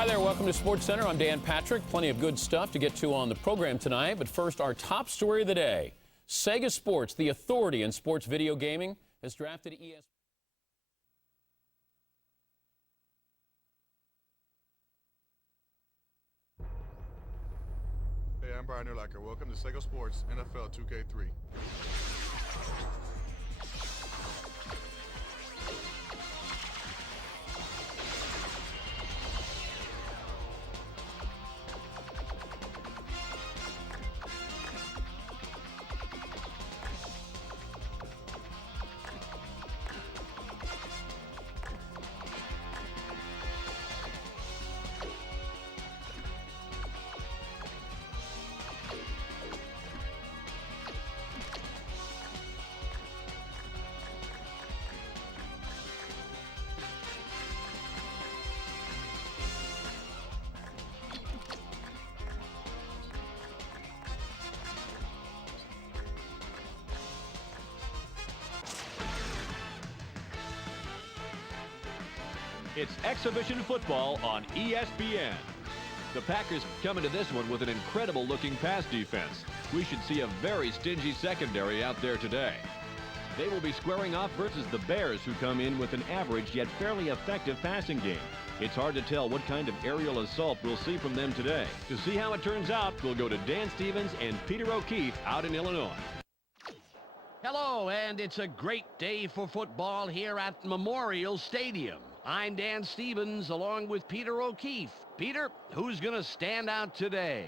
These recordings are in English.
Hi there, welcome to Sports Center. I'm Dan Patrick. Plenty of good stuff to get to on the program tonight. But first, our top story of the day. Sega Sports, the authority in sports video gaming, has drafted ESPN. Hey, I'm Brian Urlacher. Welcome to Sega Sports NFL 2K3. It's exhibition football on ESPN. The Packers come into this one with an incredible-looking pass defense. We should see a very stingy secondary out there today. They will be squaring off versus the Bears, who come in with an average yet fairly effective passing game. It's hard to tell what kind of aerial assault we'll see from them today. To see how it turns out, we'll go to Dan Stevens and Peter O'Keefe out in Illinois. Hello, and it's a great day for football here at Memorial Stadium. I'm Dan Stevens along with Peter O'Keefe. Peter, who's going to stand out today?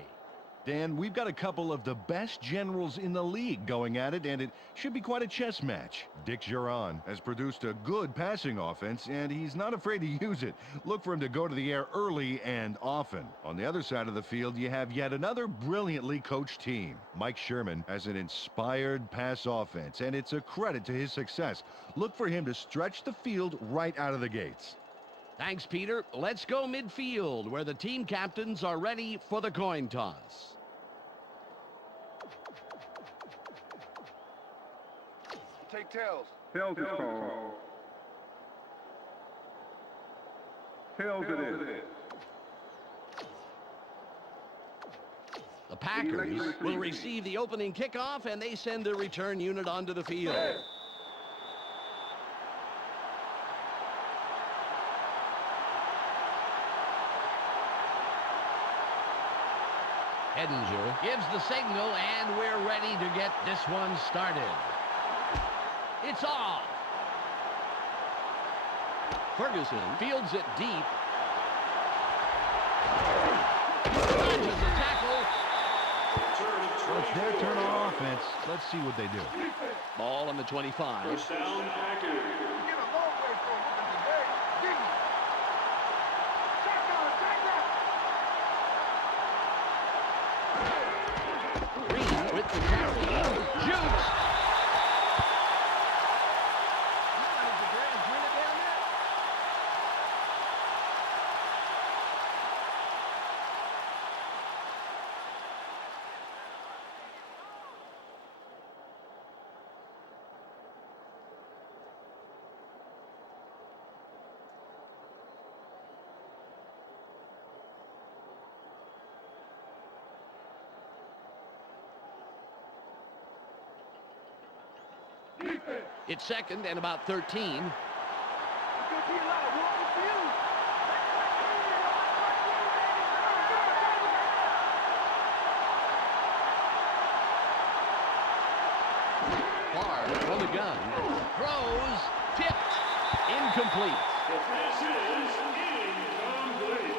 Dan, we've got a couple of the best generals in the league going at it, and it should be quite a chess match. Dick Geron has produced a good passing offense, and he's not afraid to use it. Look for him to go to the air early and often. On the other side of the field, you have yet another brilliantly coached team. Mike Sherman has an inspired pass offense, and it's a credit to his success. Look for him to stretch the field right out of the gates. Thanks, Peter. Let's go midfield, where the team captains are ready for the coin toss. Take tails. Tails is called. Tails it is. The Packers will receive the opening kickoff, and they send the return unit onto the field. Edinger gives the signal, and we're ready to get this one started. It's off. Ferguson fields it deep. Dodges the tackle. So it's their turn on offense. Let's see what they do. Ball on the 25. First down, Packers. Green with the carry. Shoots. It's second and about 13. Barr from the gun. Throws. Tipped. Incomplete. The pass is incomplete.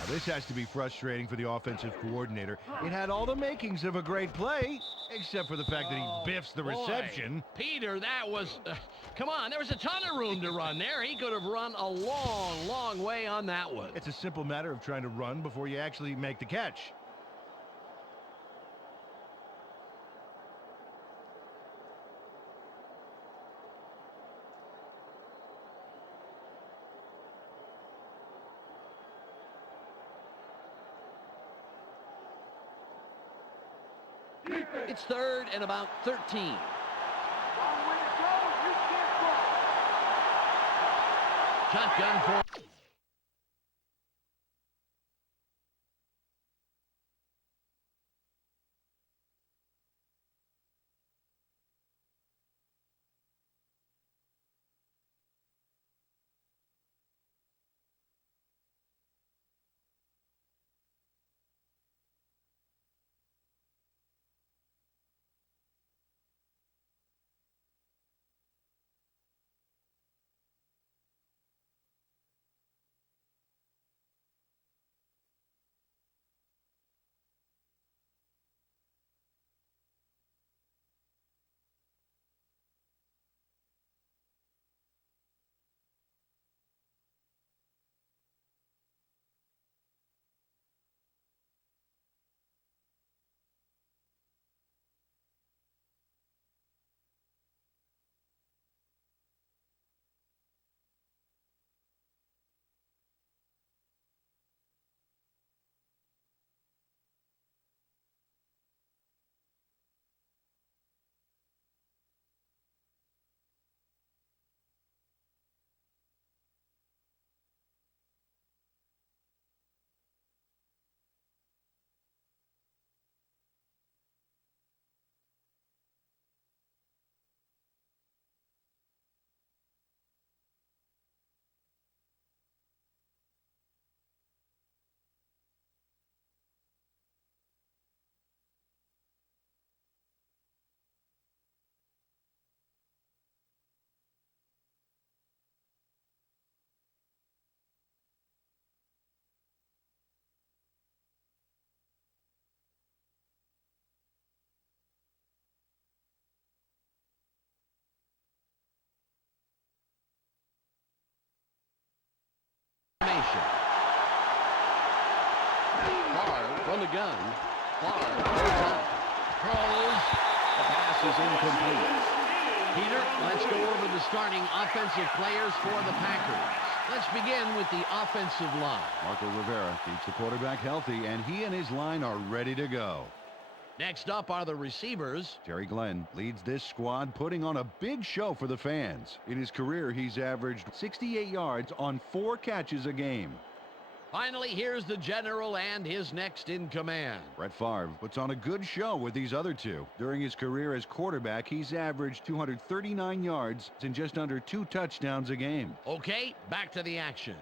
Now, this has to be frustrating for the offensive coordinator. It had all the makings of a great play, except for the fact that he biffs the reception. Peter, that was... come on, there was a ton of room to run there. He could have run a long, long way on that one. It's a simple matter of trying to run before you actually make the catch. It's third and about 13. Shotgun for... Favre from the gun. Favre goes out. Throws. The pass is incomplete. Peter, let's go over the starting offensive players for the Packers. Let's begin with the offensive line. Marco Rivera keeps the quarterback healthy, and he and his line are ready to go. Next up are the receivers. Terry Glenn leads this squad, putting on a big show for the fans. In his career, he's averaged 68 yards on 4 catches a game. Finally, here's the general and his next in command. Brett Favre puts on a good show with these other two. During his career as quarterback, he's averaged 239 yards and just under 2 touchdowns a game. Okay, back to the action.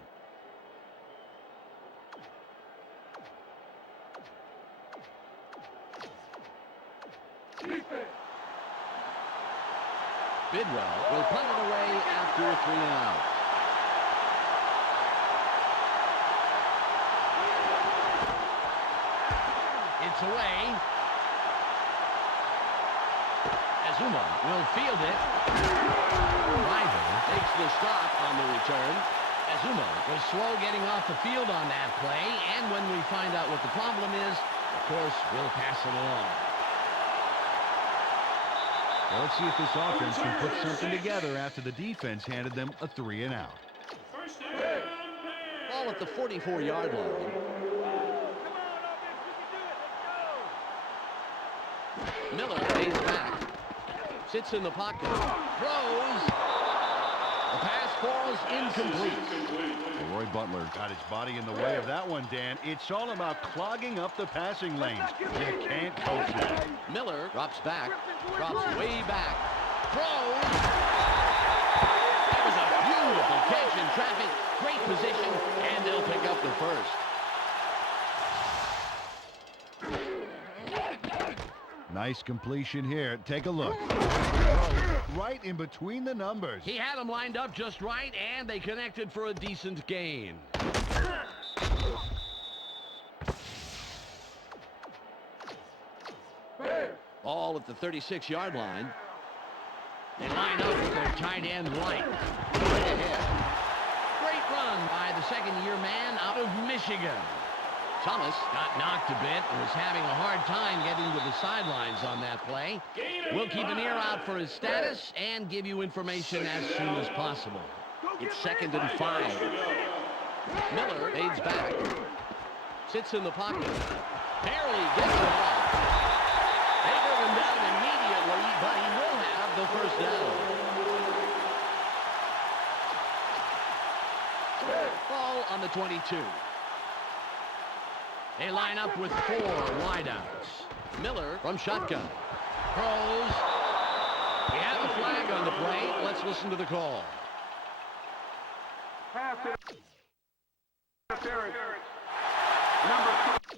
Bidwell will punt it away after 3 and out. It's away. Azuma will field it. Ryder takes the stop on the return. Azuma was slow getting off the field on that play, and when we find out what the problem is, of course, we'll pass it along. Well, let's see if this offense can put something together after the defense handed them a 3 and out. Ball at the 44-yard line. Miller stays back. Sits in the pocket. Throws. The pass falls incomplete. Well, Roy Butler got his body in the way of that one, Dan. It's all about clogging up the passing lanes. You can't coach that. Miller drops back. Drops way back. Throws. That was a beautiful catch in traffic. Great position. And they'll pick up the first. Nice completion here. Take a look. Right in between the numbers. He had them lined up just right, and they connected for a decent gain. Ball at the 36-yard line. They line up with their tight end right. Right ahead. Great run by the second-year man out of Michigan. Thomas got knocked a bit and was having a hard time getting to the sidelines on that play. We'll keep an ear out for his status and give you information as soon as possible. It's 2nd and 5. Miller fades back. Sits in the pocket. Barely gets it off. They bring him down immediately, but he will have the first down. 22. They line up with 4 wideouts. Miller from shotgun. Throws. We have a flag on the play. Let's listen to the call. Pass interference. Number 2.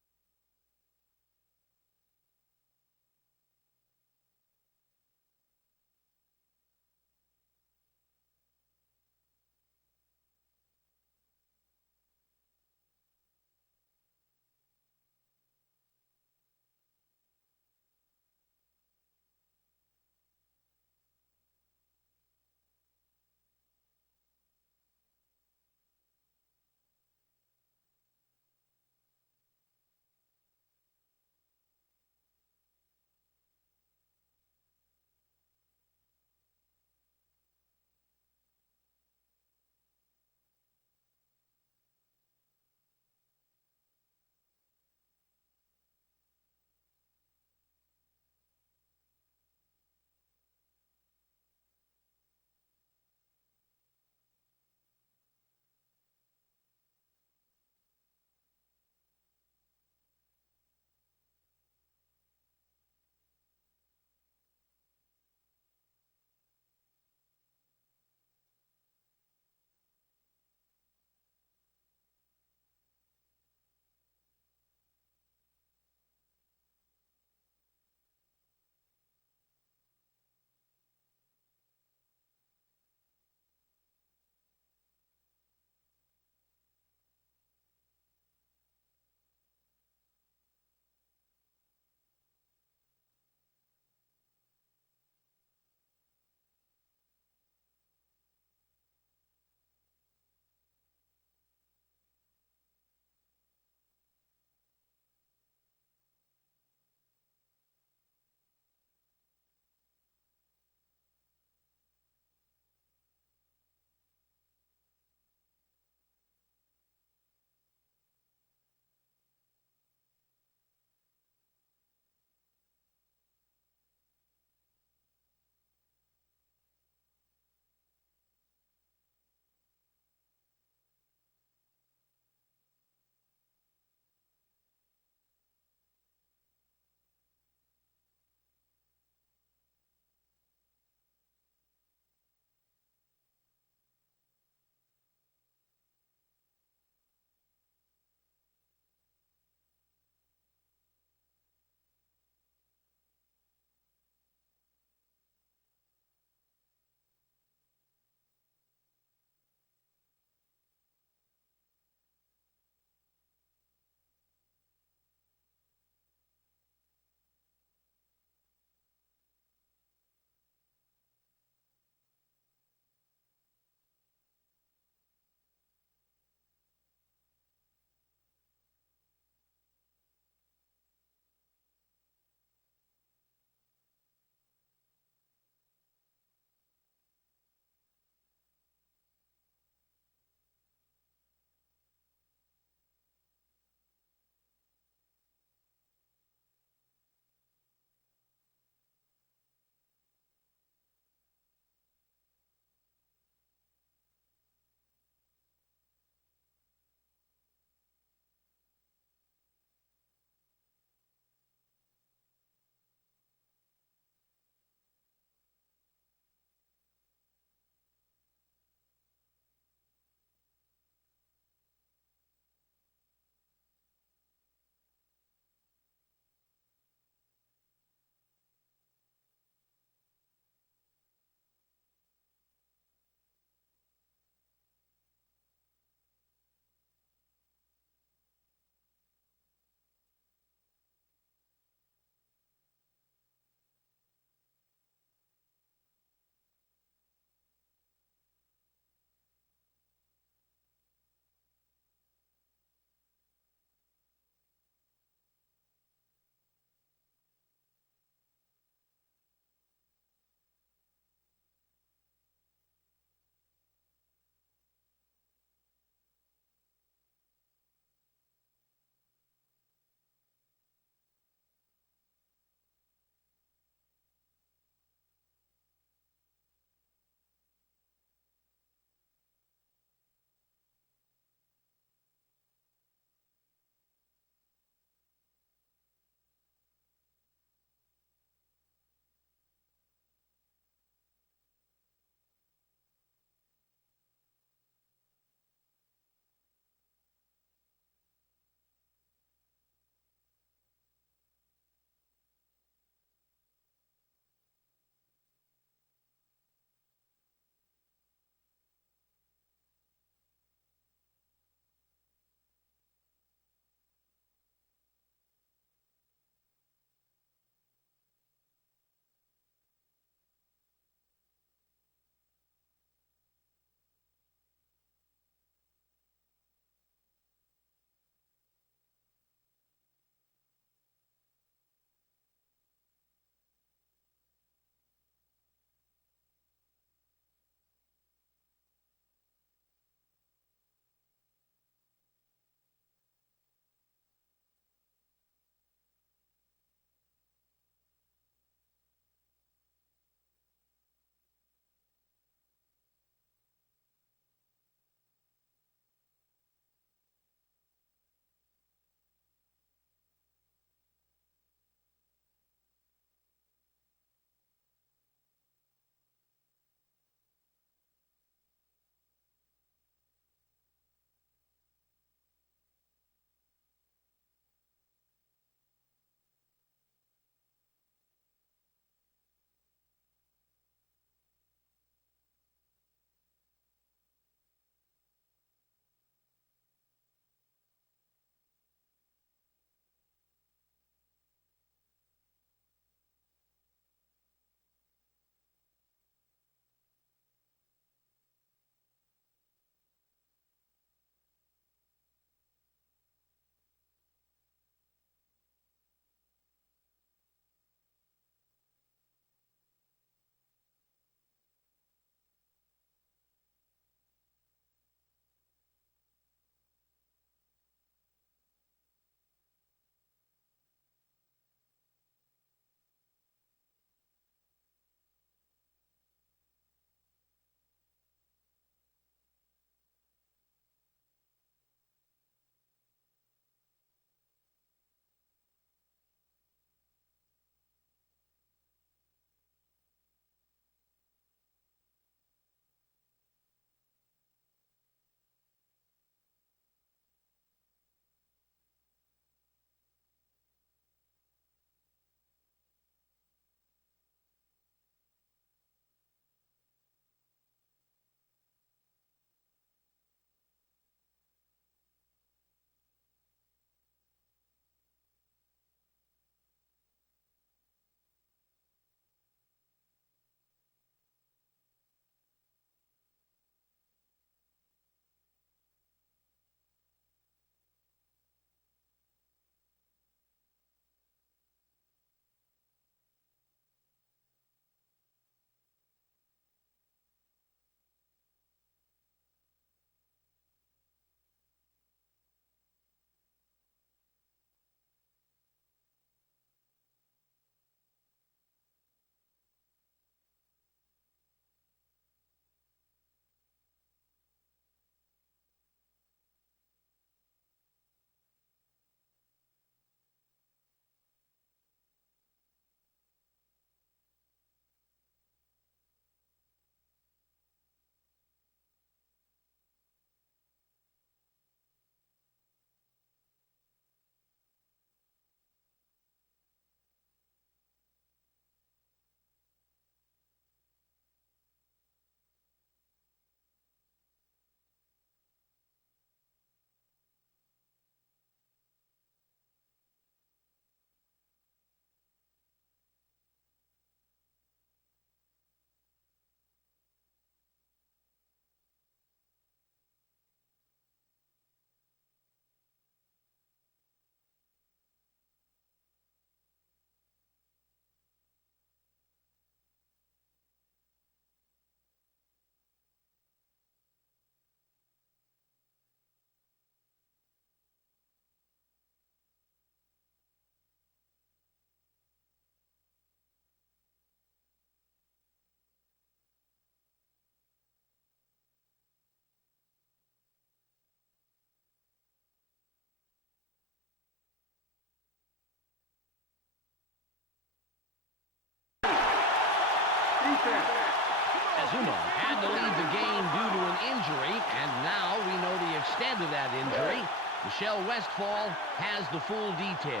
Puma had to leave the game due to an injury, and now we know the extent of that injury. Michelle Westphal has the full details.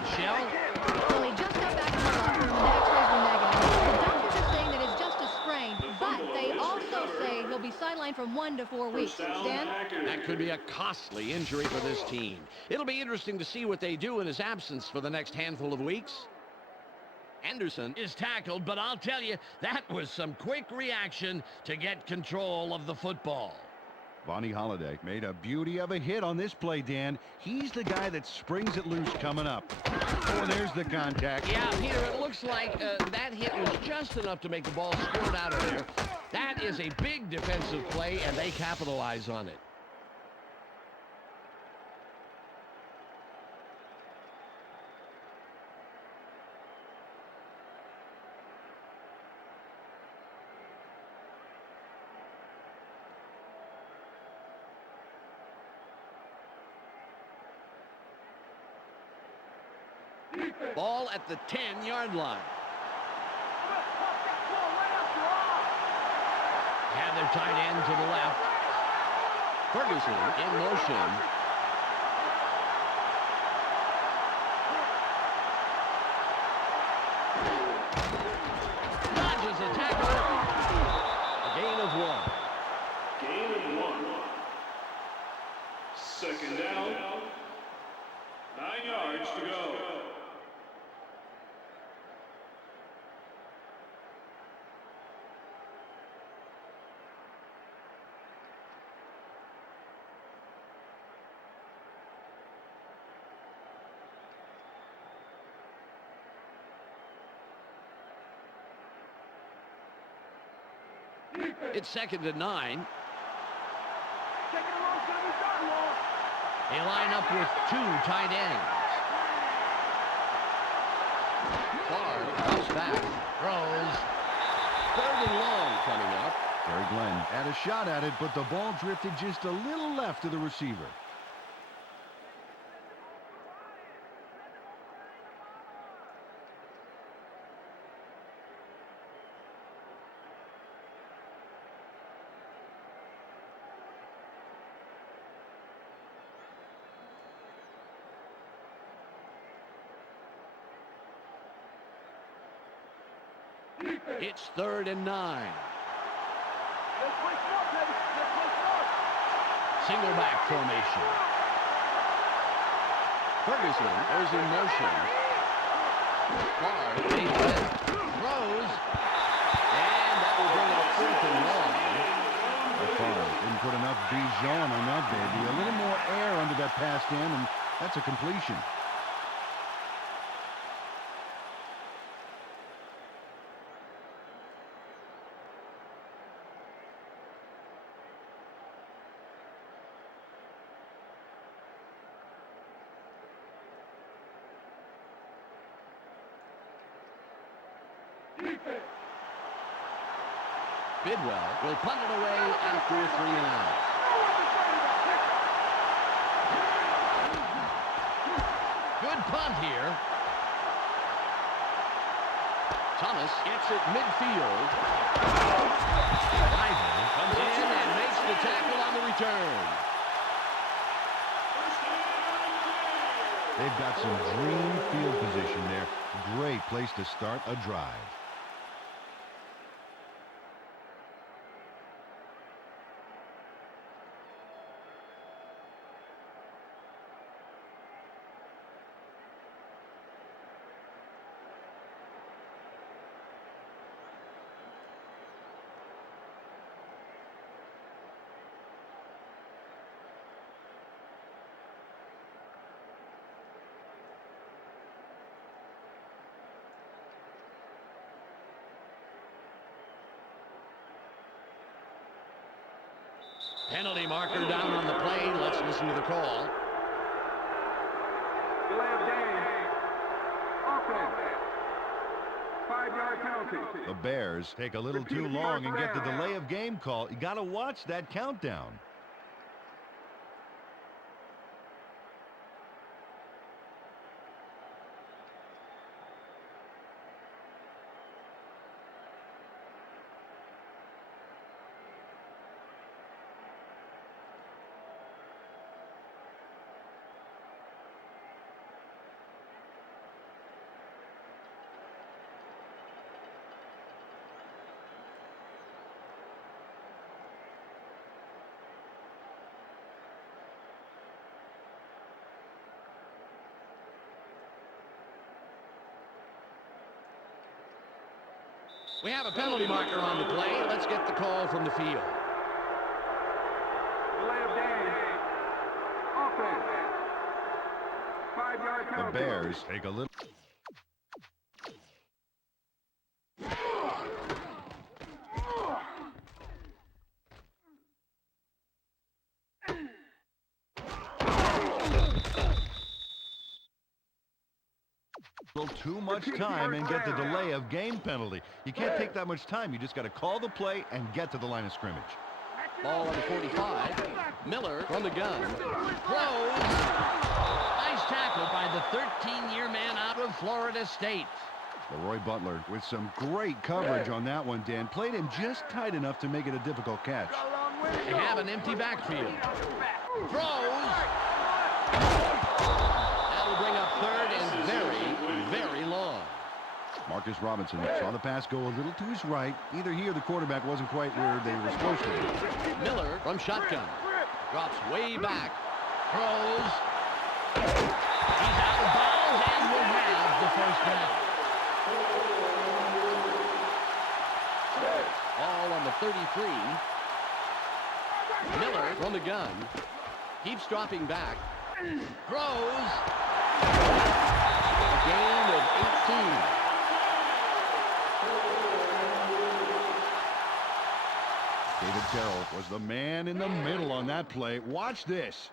Michelle? Well, he just got back to the locker room and the x-rays were negative. The doctors are saying that it's just a sprain, but they also say he'll be sidelined from 1 to 4 weeks. Dan? That could be a costly injury for this team. It'll be interesting to see what they do in his absence for the next handful of weeks. Anderson is tackled, but I'll tell you, that was some quick reaction to get control of the football. Bonnie Holiday made a beauty of a hit on this play, Dan. He's the guy that springs it loose coming up. Oh, there's the contact. Yeah, Peter, it looks like that hit was just enough to make the ball squirt out of there. That is a big defensive play, and they capitalize on it. Ball at the 10-yard line. Have their tight end to the left. Ferguson in motion. Dodges a tackle. A gain of 1. Gain of 1. Second down. 9 yards to go. It's 2nd and 9. They line up with 2 tight ends. Clark comes back, throws. 3rd and long coming up. Terry Glenn had a shot at it, but the ball drifted just a little left of the receiver. It's 3rd and 9. Single back formation. Ferguson goes in motion. Clark throws. And that will bring up 4th and long. Didn't put enough Bijan on that baby. A little more air under that pass, Dan, and that's a completion. Bidwell will punt it away after a 3 and out. Good punt here. Thomas gets it midfield. Ivan comes in and makes the tackle on the return. They've got some dream field position there. Great place to start a drive. Penalty marker down on the play. Let's listen to the call. Delay of game. Offense. 5-yard penalty. The Bears take a little too long and get the delay of game call. You got to watch that countdown. We have a penalty marker on the play. Let's get the call from the field. Delay of game. Offense. 5-yard The penalty. Bears take a little. Too much time and get the delay of game penalty. You can't take that much time. You just got to call the play and get to the line of scrimmage. Ball on the 45. Miller from the gun. Throws. Nice tackle by the 13-year man out of Florida State. Leroy Butler with some great coverage on that one, Dan. Played him just tight enough to make it a difficult catch. They have an empty backfield. Throws. That'll bring up third and very long. Marcus Robinson saw the pass go a little to his right. Either he or the quarterback wasn't quite where they were supposed to be. Miller from shotgun. Drops way back. Throws. He's out of bounds and will have the first down. Ball on the 33. Miller from the gun. Keeps dropping back. Throws. A gain of 18. David Terrell was the man in the middle on that play. Watch this.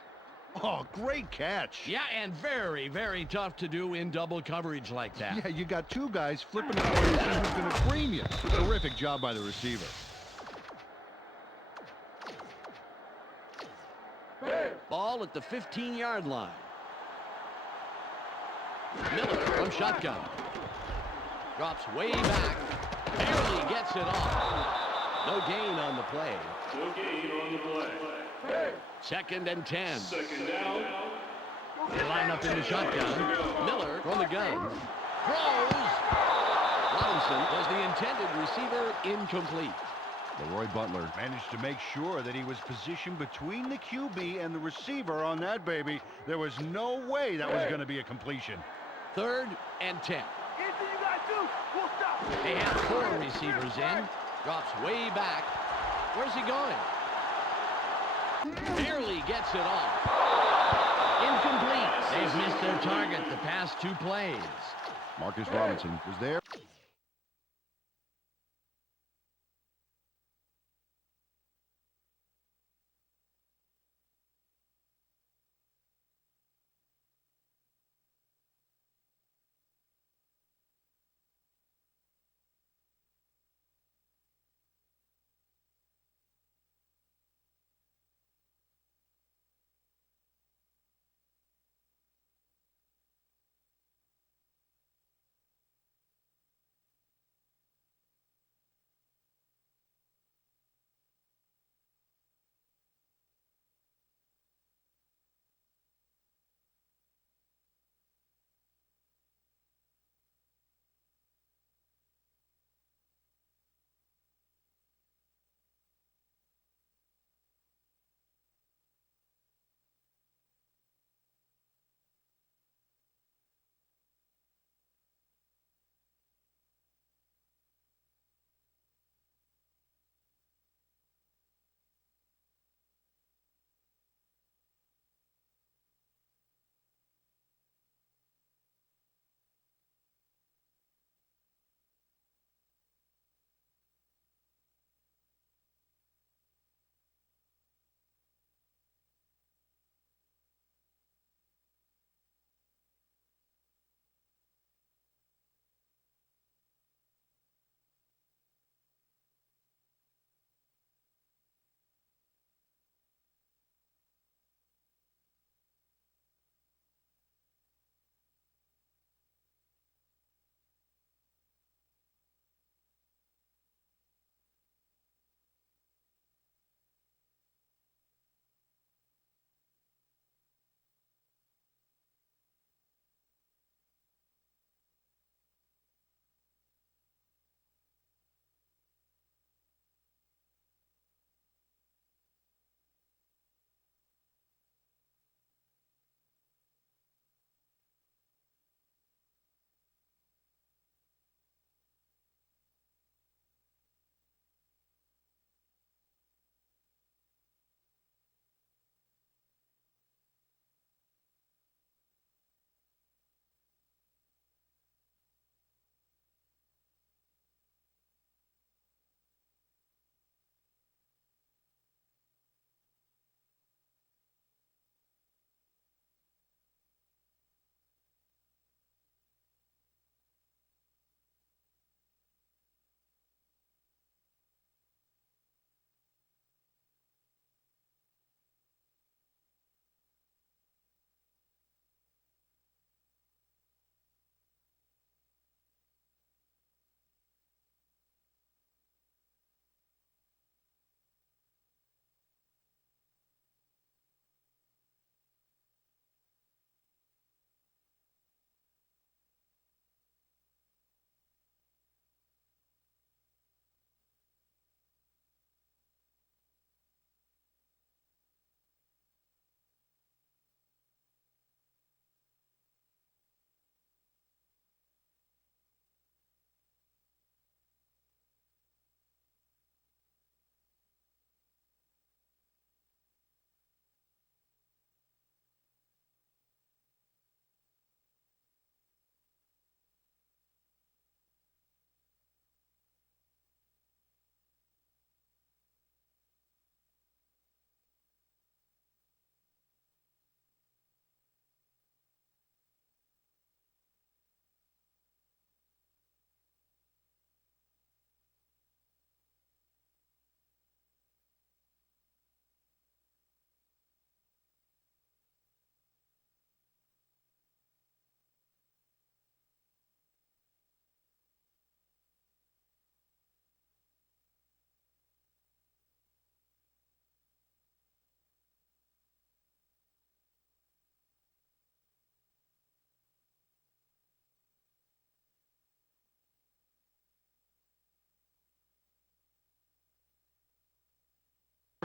Oh, great catch. Yeah, and very tough to do in double coverage like that. Yeah, you got two guys flipping out where you see who's going to cream you. Terrific job by the receiver. Ball at the 15-yard line. Miller from shotgun. Drops way back. Barely gets it off. No gain on the play. No gain on the play. Second and 10. Second down. They line up in the shotgun. Miller from the gun. Throws. Robinson was the intended receiver, incomplete. Leroy Butler managed to make sure that he was positioned between the QB and the receiver on that baby. There was no way that was going to be a completion. Third and 10. They have four receivers in. Drops way back. Where's he going? Barely gets it off. Incomplete. They've missed their target the past two plays. Marcus Robinson was there.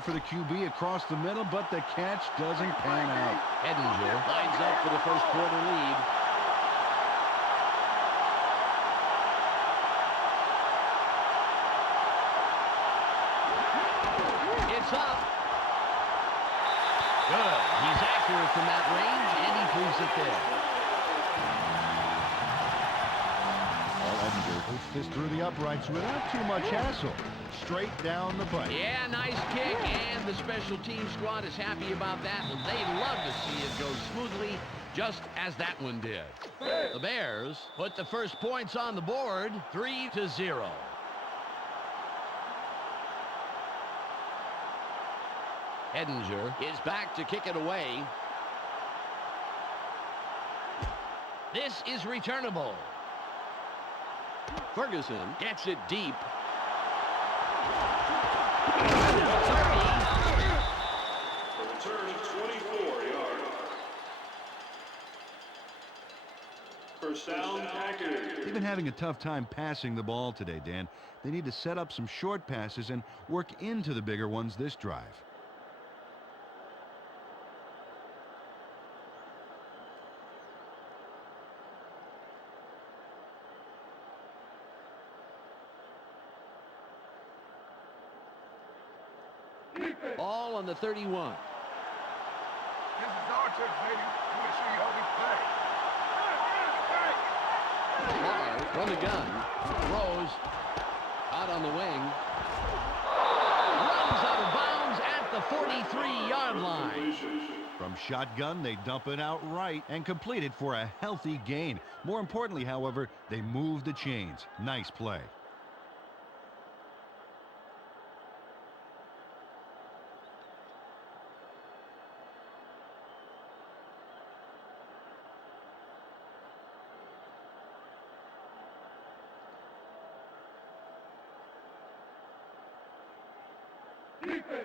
for the QB across the middle, but the catch doesn't pan out. Edinger lines up for the first quarter lead. It's up. Good. He's accurate from that range, and he proves it there. Edinger puts this through the uprights without too much hassle. Straight down the pipe. Yeah, nice kick, and the special team squad is happy about that. They love to see it go smoothly, just as that one did. The Bears put the first points on the board, 3-0. Edinger is back to kick it away. This is returnable. Ferguson gets it deep. 30. The return 24 yards. First down, Packers. They've been having a tough time passing the ball today, Dan. They need to set up some short passes and work into the bigger ones this drive. Ball on the 31. This is our church, baby. I'm going to show you how we play. Barr from the gun. Throws out on the wing. Runs out of bounds at the 43-yard line. From shotgun, they dump it out right and complete it for a healthy gain. More importantly, however, they move the chains. Nice play.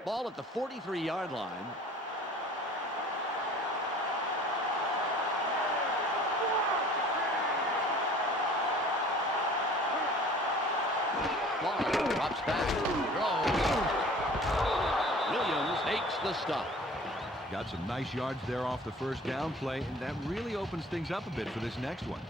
Ball at the 43-yard line. Ball drops back. Throws. Williams makes the stop. Got some nice yards there off the first down play, and that really opens things up a bit for this next one.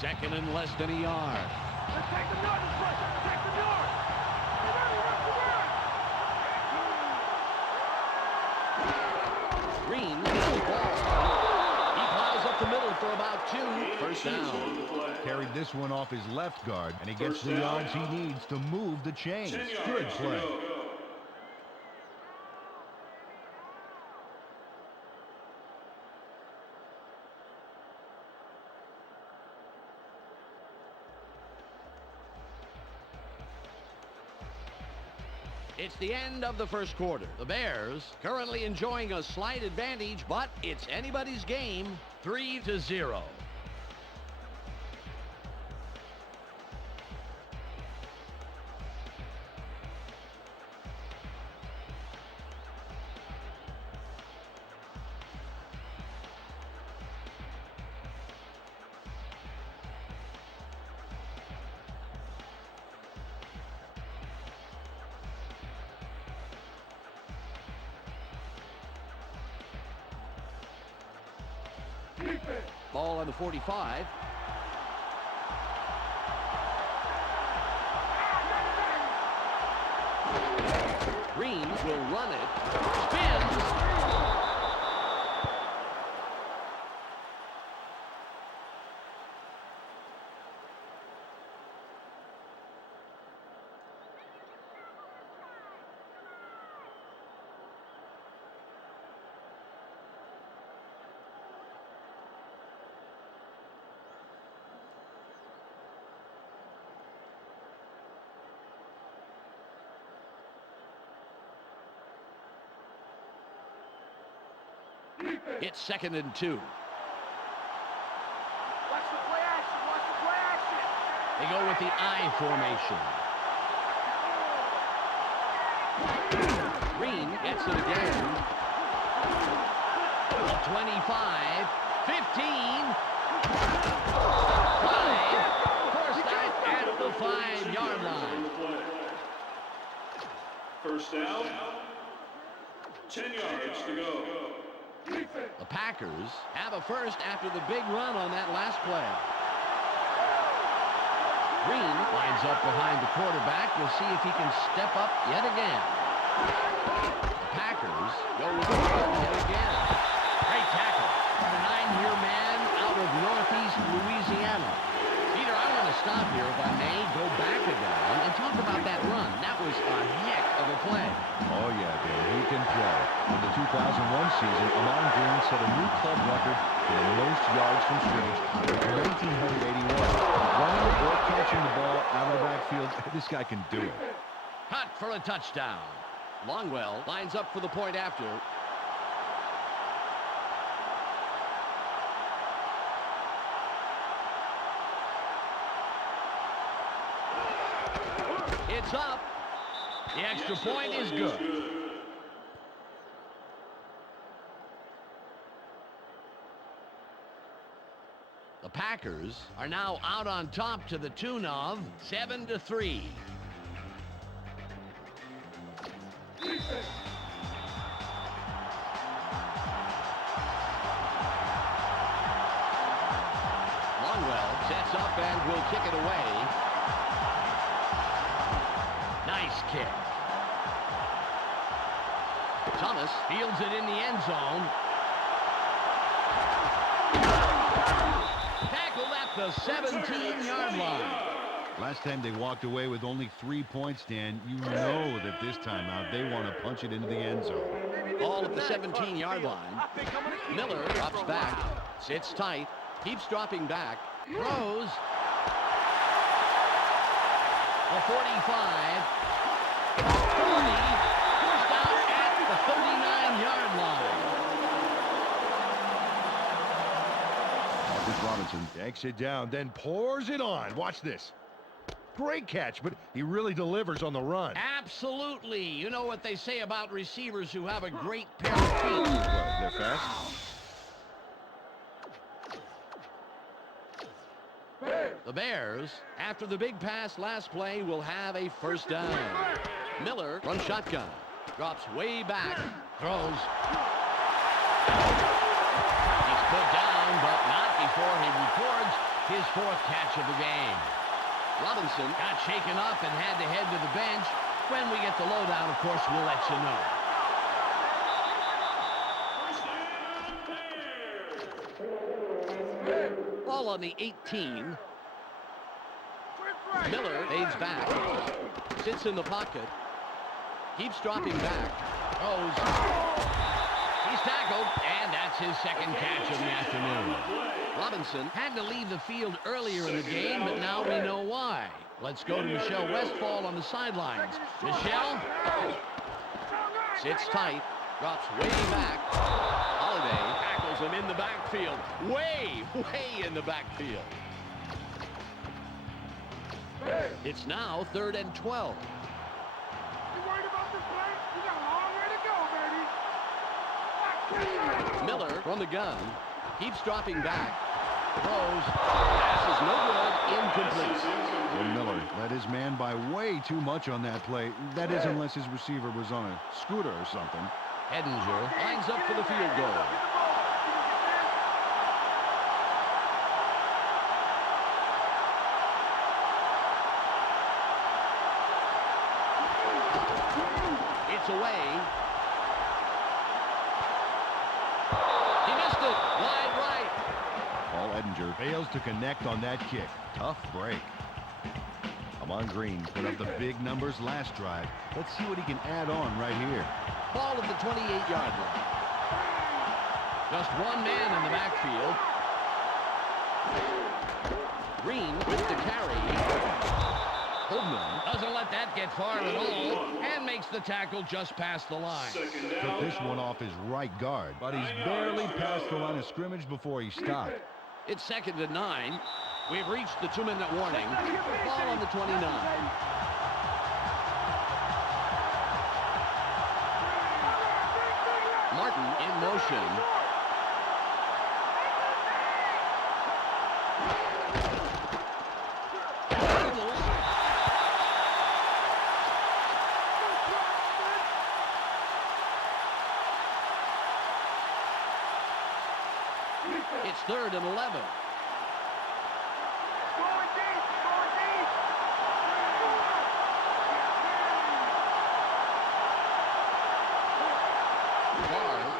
Second and less than a yard. Green gets the ball. He plows up the middle for about 2. First down. Carried this one off his left guard, and he gets the yards he needs to move the chains. Good play. It's the end of the first quarter. The Bears currently enjoying a slight advantage, but it's anybody's game, 3-0. Ball on the 45. Green will run it. Spins. It's 2nd and 2. Watch the play action. Watch the play action. They go with the I formation. Green gets it again. 25, 15, 5. First out at the 5-yard line. First down, 10 yards to go. The Packers have a first after the big run on that last play. Green lines up behind the quarterback. We'll see if he can step up yet again. The Packers go with the run yet again. Great tackle. The 9-year man out of Northeast Louisiana. Peter, I want to stop here, if I may, go back a down and talk about that run. That was a heck of a play. Oh, yeah, Dave, he can play. In the 2001 season, Amon Green set a new club record for the most yards from scrimmage in 1981. Running or catching the ball out of the backfield, this guy can do it. Cut for a touchdown. Longwell lines up for the point after. It's up. The extra point is good. The Packers are now out on top to the tune of 7-3. Longwell sets up and will kick it away. Nice kick. Thomas fields it in the end zone. Tackled at the 17-yard line. Last time they walked away with only 3 points, Dan. You know that this time out they want to punch it into the end zone. Ball at the 17-yard line. Miller drops back, sits tight, keeps dropping back, throws. A 45, 40, pushed out at the 39-yard line. Marcus Robinson takes it down, then pours it on. Watch this. Great catch, but he really delivers on the run. Absolutely. You know what they say about receivers who have a great pair of feet. They're fast. The Bears, after the big pass last play, will have a first down. Miller from shotgun. Drops way back. Throws. He's put down, but not before he records his 4th catch of the game. Robinson got shaken up and had to head to the bench. When we get the lowdown, of course, we'll let you know. Ball on the 18. Miller fades back. Sits in the pocket. Keeps dropping back. Throws. He's tackled, and that's his 2nd catch of the afternoon. Robinson had to leave the field earlier in the game, but now we know why. Let's go to Michelle Westfall on the sidelines. Michelle sits tight, drops way back. Holiday tackles him in the backfield. Way in the backfield. It's now 3rd and 12. You worried about this play? You got a long way to go, baby. Miller from the gun. Keeps dropping back. Throws. Pass is no good. Incomplete. Well, Miller led his man by way too much on that play. That is unless his receiver was on a scooter or something. Edinger lines up for the field goal. It's away. He missed it. Wide right. Paul Edinger fails to connect on that kick. Tough break. Amon Green put up the big numbers last drive. Let's see what he can add on right here. Ball at the 28-yard line. Just one man in the backfield. Green with the carry. Holdman doesn't let that get far at all and makes the tackle just past the line. Took this one off his right guard, but he's barely past the line of scrimmage before he stopped. It's 2nd and 9. We've reached the 2-minute warning. Ball on the 29. Martin in motion. It's 3rd and 11.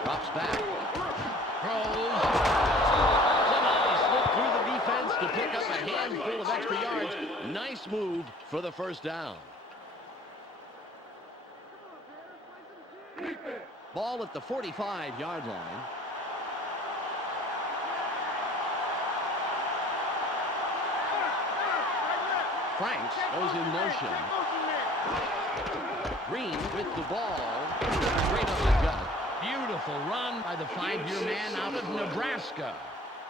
Drops back. Throws. Somehow he slipped through the defense to pick up a handful of extra yards. Nice move for the first down. Ball at the 45-yard line. Franks goes in motion. Green with the ball. Straight up the gut. Beautiful run by the 5-year man out of Nebraska.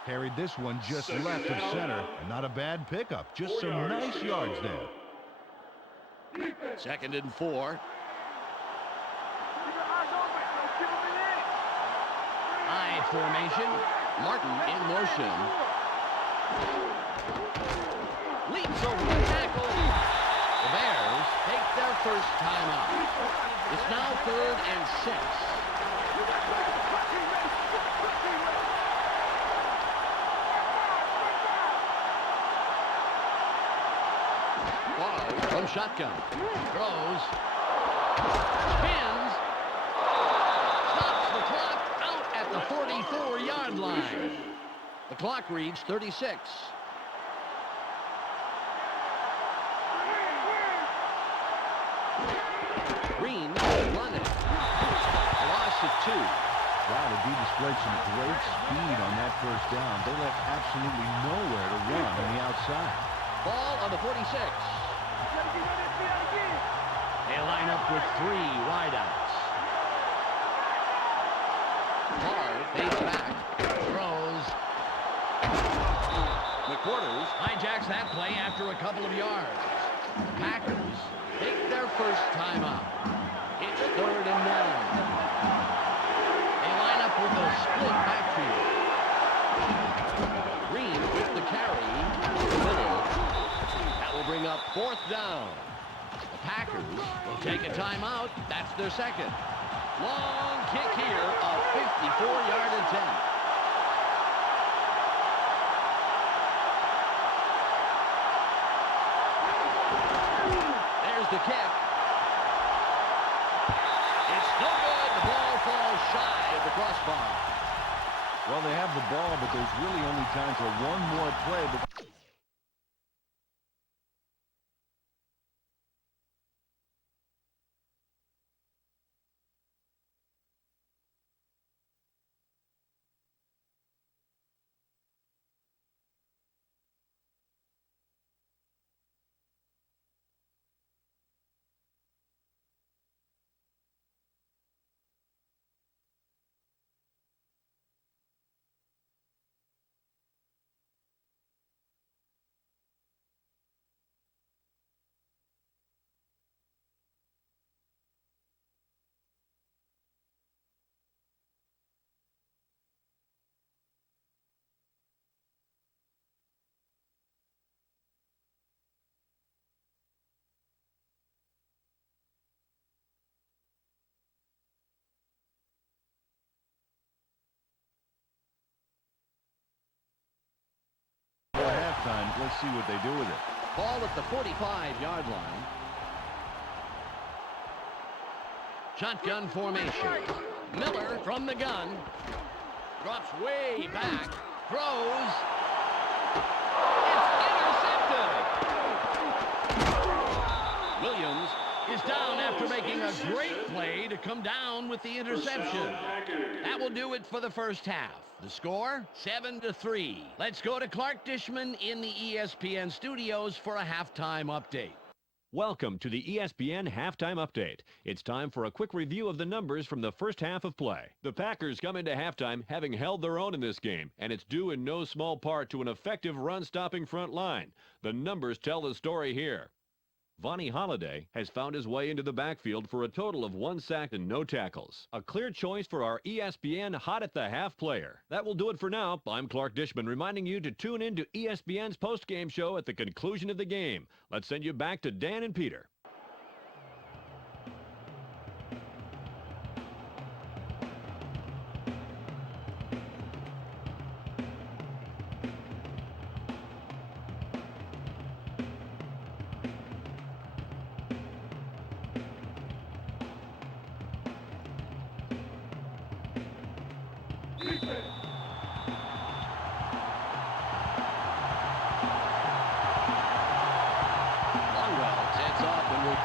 Carried this one just left of center. Not a bad pickup. Just some nice yards there. 2nd and 4. I formation. Martin in motion. Leaps over the tackle. The Bears take their first time out. It's now 3rd and 6. Ball from shotgun. Throws. Spins. Stops the clock out at the 44-yard line. The clock reads 36. Green running. A loss of 2. Wow, the D displayed some great speed on that first down. They left absolutely nowhere to run on the outside. Ball on the 46. They line up with 3 wideouts. Carr fades back. Throws. McQuarters hijacks that play after a couple of yards. Packers take their first time out. It's 3rd and 9. They line up with a split backfield. Green with the carry. Middle. That will bring up 4th down. The Packers will take a timeout. That's their 2nd. Long kick here, a 54-yard attempt. The kick. It's no good. The ball falls shy of the crossbar. Well, they have the ball, but there's really only time for one more play. Halftime. Let's see what they do with it. Ball at the 45-yard line. Shotgun formation. Miller from the gun. Drops way back. Throws. It's intercepted. Williams is down after making a great play to come down with the interception. That will do it for the first half. The score, 7-3. Let's go to Clark Dishman in the ESPN studios for a halftime update. Welcome to the ESPN Halftime Update. It's time for a quick review of the numbers from the first half of play. The Packers come into halftime having held their own in this game, and it's due in no small part to an effective run-stopping front line. The numbers tell the story here. Vonnie Holliday has found his way into the backfield for a total of 1 sack and no tackles. A clear choice for our ESPN Hot at the Half player. That will do it for now. I'm Clark Dishman reminding you to tune in to ESPN's post-game show at the conclusion of the game. Let's send you back to Dan and Peter.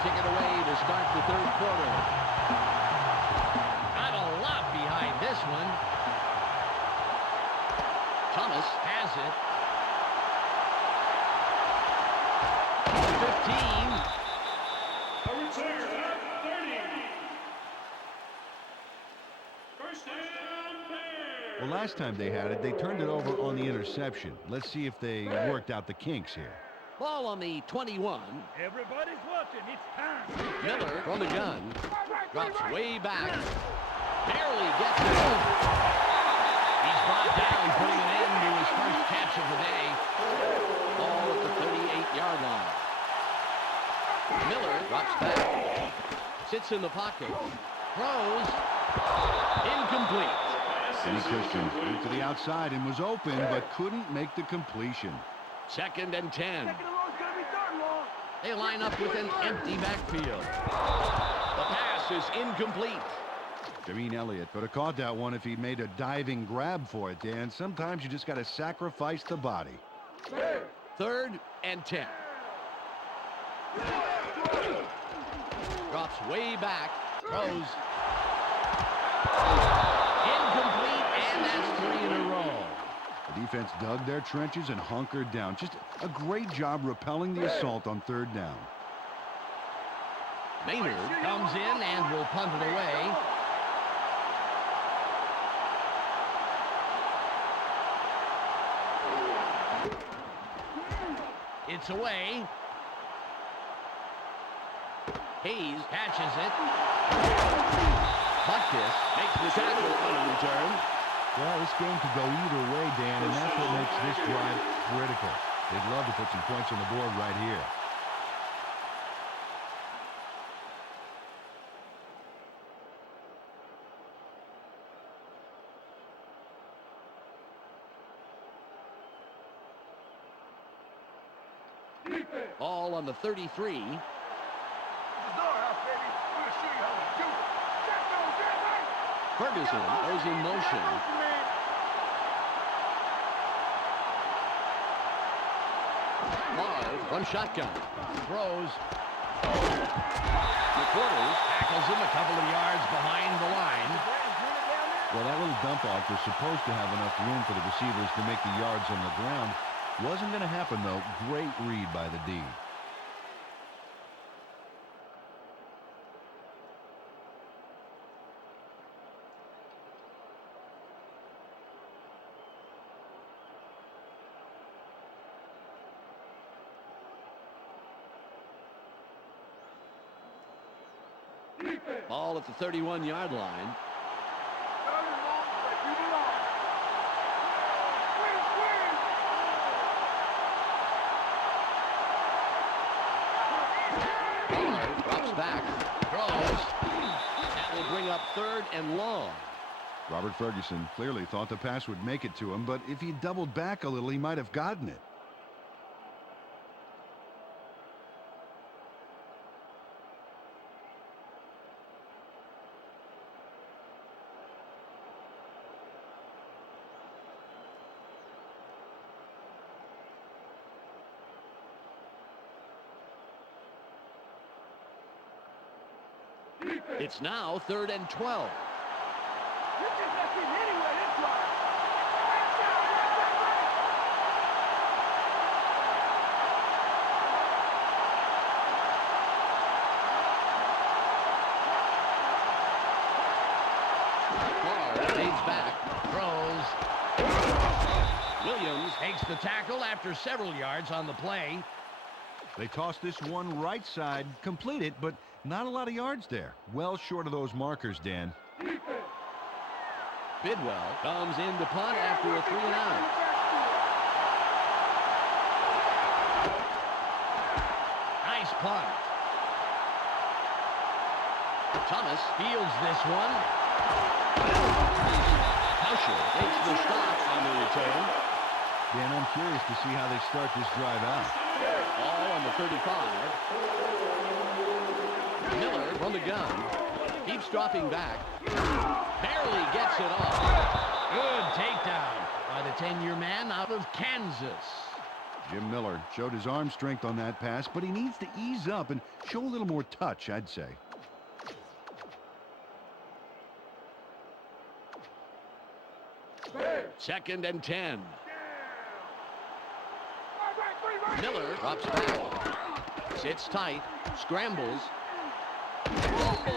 Kick it away to start the third quarter. Not a lot behind this one. Thomas has it. 15. A return at 30. First down, Bears. Well, last time they had it, they turned it over on the interception. Let's see if they worked out the kinks here. Ball on the 21. Everybody's watching. It's time. Miller from the gun. Drops way back. Barely gets it. He's brought down, putting an end to his first catch of the day. Ball at the 38-yard line. Miller drops back. Sits in the pocket. Throws. Incomplete. Eddie Christian went to the outside and was open, but couldn't make the completion. 2nd and 10. Second and long's gonna be third long. They line up with an empty backfield. The pass is incomplete. Jermaine Elliott could have caught that one if he made a diving grab for it, Dan. Sometimes you just got to sacrifice the body. 3rd and 10. Drops way back. Throws. Incomplete, and that's 3 in a row. The defense dug their trenches and hunkered down. Just a great job repelling the assault on 3rd down. Maynard comes in and will punt it away. It's away. Hayes catches it. Butkus makes the tackle on the return. Well, this game could go either way, Dan, and that's what makes this drive critical. They'd love to put some points on the board right here. All on the 33. Ferguson goes in motion. Marv from shotgun. Throws. McQuarters tackles him a couple of yards behind the line. Well, that little dump off was supposed to have enough room for the receivers to make the yards on the ground. Wasn't going to happen, though. Great read by the D. Ball at the 31-yard line. Drops back, throws. That will bring up 3rd and long. Robert Ferguson clearly thought the pass would make it to him, but if he doubled back a little, he might have gotten it. It's now 3rd and 12. Fades back. Throws. Williams takes the tackle after several yards on the play. They toss this one right side, complete it, but not a lot of yards there. Well short of those markers, Dan. Bidwell comes in to punt after a 3-and-out. Nice punt. Thomas fields this one. Tauscher takes the stop on the return. Dan, I'm curious to see how they start this drive out. All on the 35. Miller from the gun. Keeps dropping back. Barely gets it off. Good takedown by the 10-year man out of Kansas. Jim Miller showed his arm strength on that pass, but he needs to ease up and show a little more touch, I'd say. Second and 10. Miller drops back. Sits tight. Scrambles. Fumble. The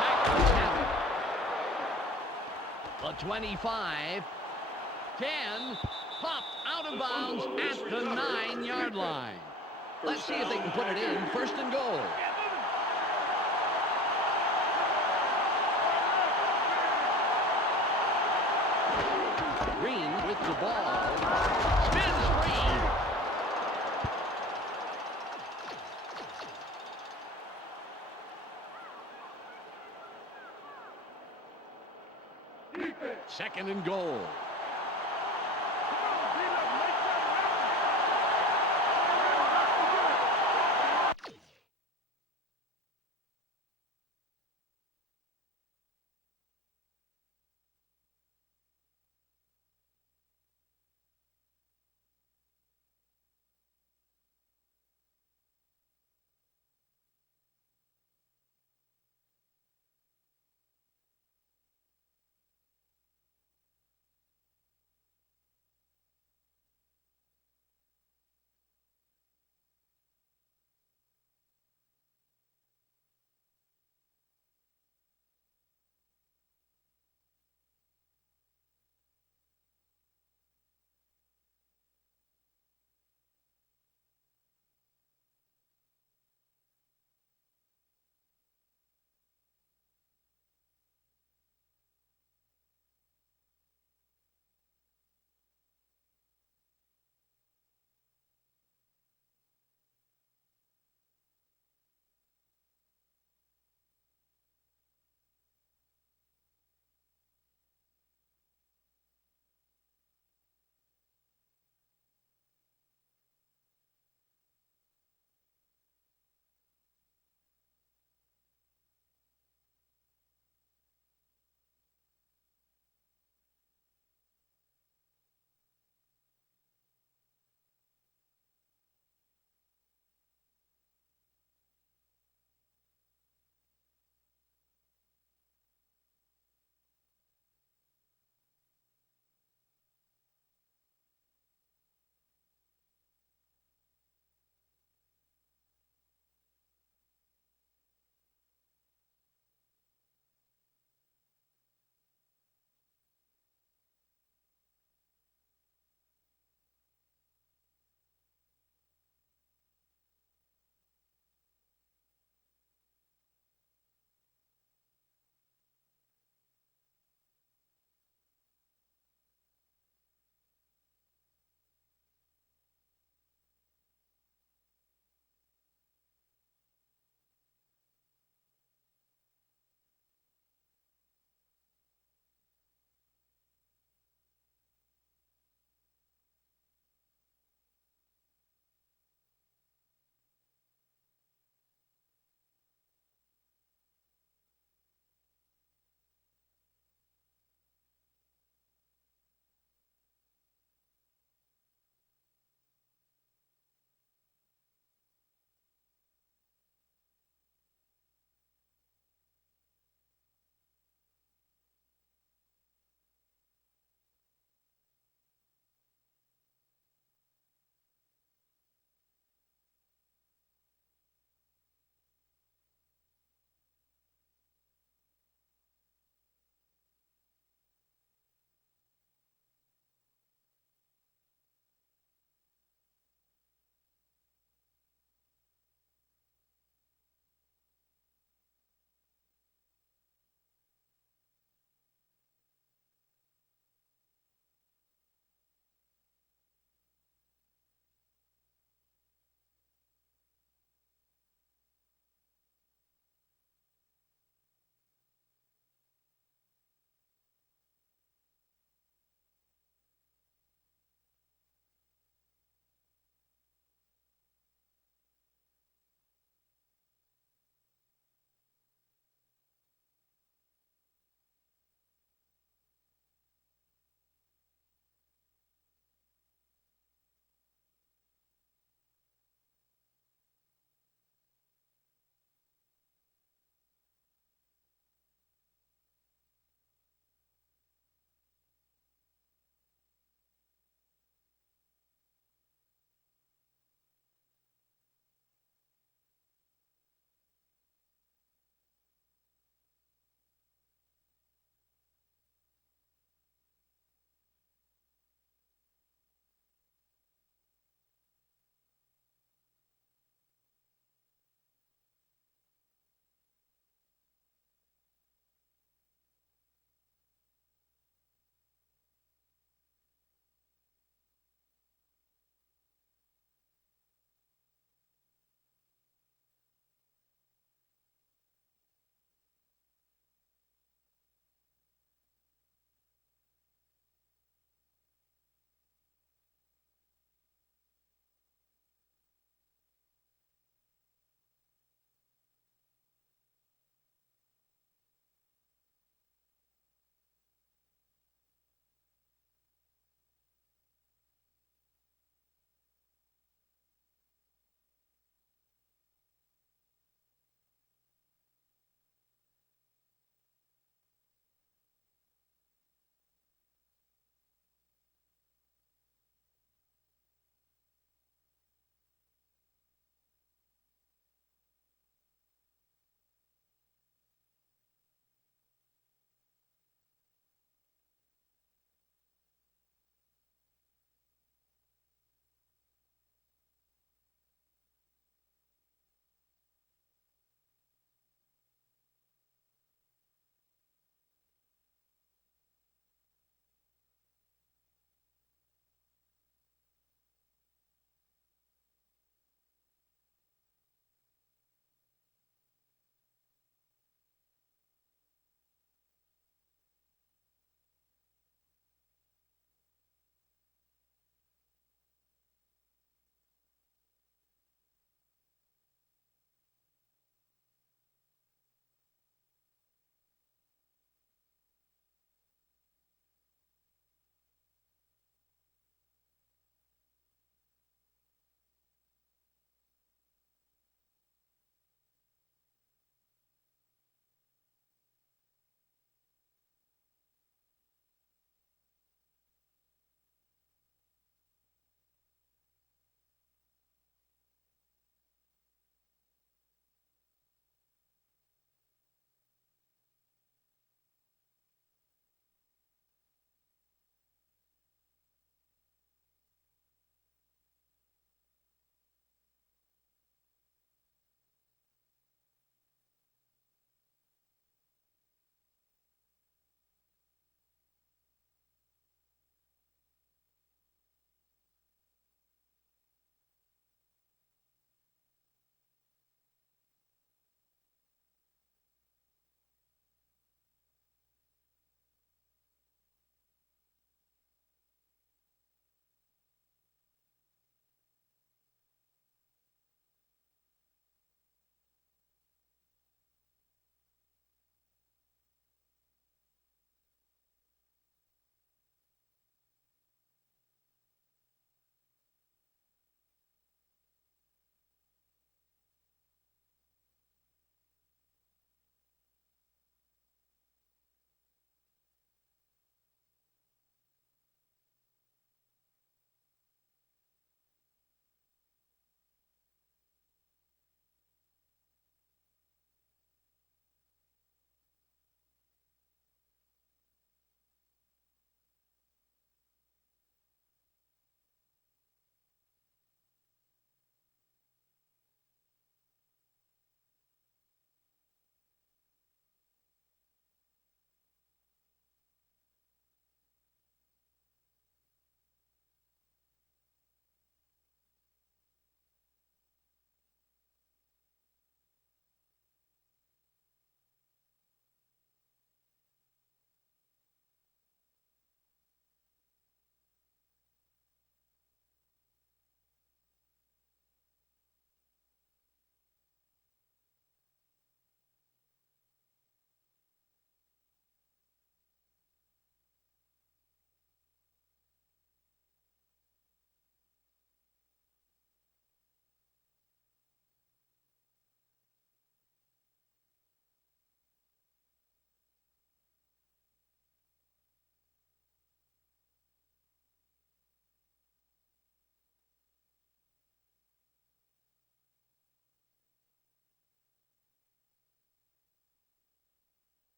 Packers have it. The 25. 10. Popped out of bounds at the 9-yard line. Let's see if they can put it in. First and goal. Green with the ball. Spins free. Second and goal.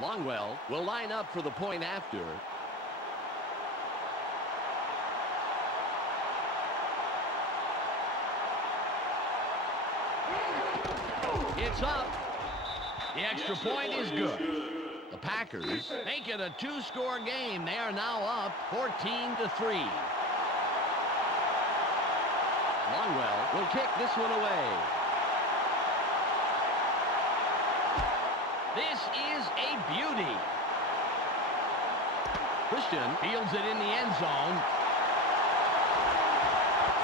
Longwell will line up for the point after. It's up. The extra point is good. The Packers make it a two-score game. They are now up 14-3. Longwell will kick this one away. This is a beauty. Christian fields it in the end zone.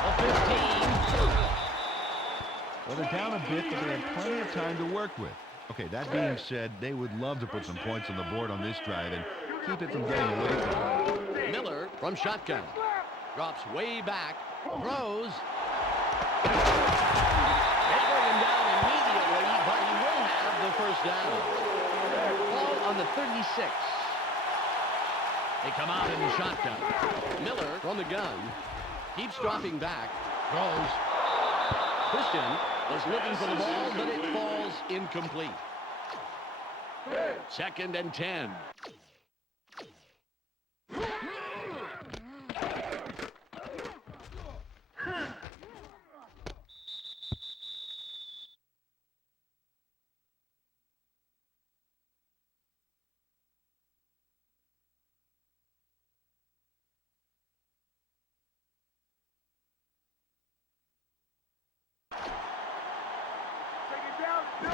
The 15. Well, they're down a bit, but they have plenty of time to work with. Okay, that being said, they would love to put some points on the board on this drive and keep it from getting away from them. Miller from shotgun. Drops way back. Throws. They bring him down immediately, but he will have the first down. Ball on the 36. They come out in the shotgun. Miller from the gun. Keeps dropping back. Throws. Christian was looking for the ball, but it falls incomplete. 2nd and 10.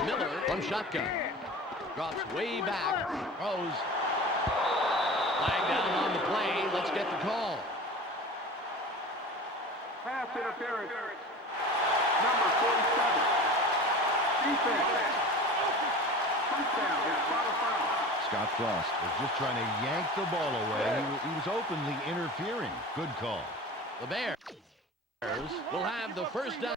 Miller from shotgun. Drops way back. Throws. Flag down on the play. Let's get the call. Pass interference. Number 47. Defense. First down. It's foul. Scott Frost was just trying to yank the ball away. He was openly interfering. Good call. The Bears will have the first down.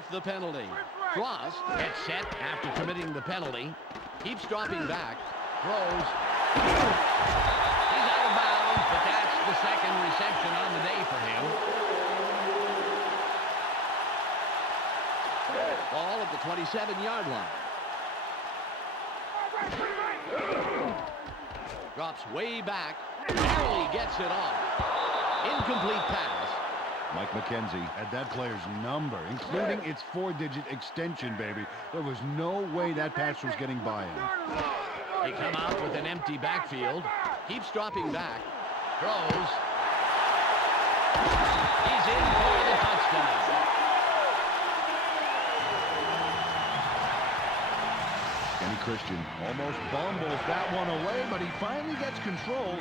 off the penalty. Frost gets set after committing the penalty. Keeps dropping back. Throws. He's out of bounds, but that's the second reception on the day for him. Ball at the 27-yard line. Drops way back. Barely gets it off. Incomplete pass. Mike McKenzie had that player's number, including its 4-digit extension, baby. There was no way that pass was getting by him. They come out with an empty backfield. Keeps dropping back. Throws. He's in for the touchdown. Kenny Christian almost bumbles that one away, but he finally gets control.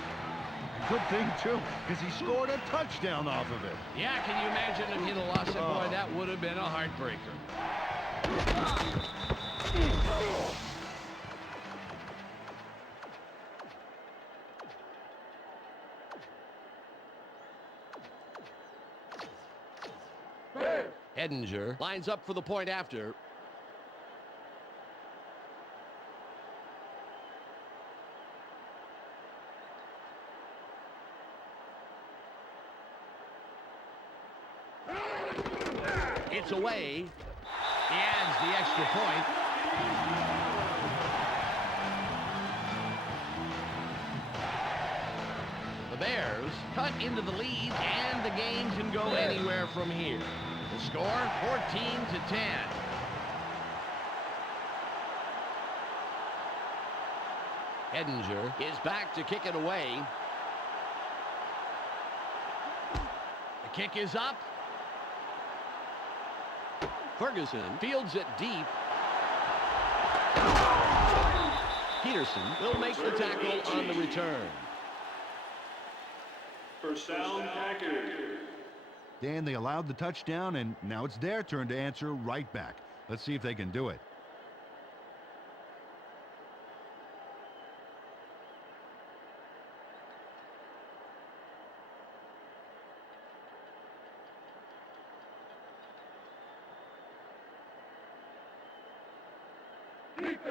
Good thing, too, because he scored a touchdown off of it. Yeah, can you imagine if he'd have lost it? Boy, that would have been a heartbreaker. Edinger lines up for the point after. It's away. He adds the extra point. The Bears cut into the lead, and the game can go anywhere from here. The score, 14-10. Edinger is back to kick it away. The kick is up. Ferguson fields it deep. Peterson will make the tackle on the return. First down, Packers. Dan, they allowed the touchdown, and now it's their turn to answer right back. Let's see if they can do it.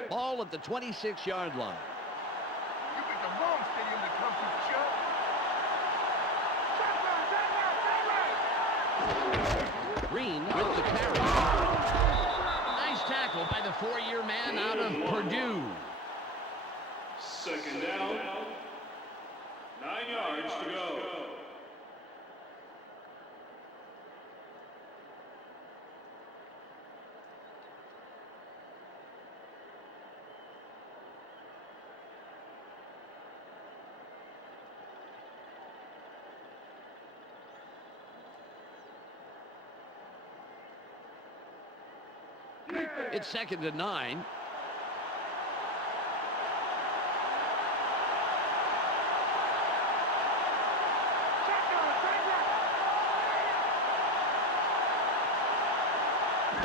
Ball at the 26-yard line. You picked the wrong stadium to come to, Chuck. Green with the carry. Nice tackle by the four-year man out of Purdue. Second down. 9 yards to go. It's second and 9.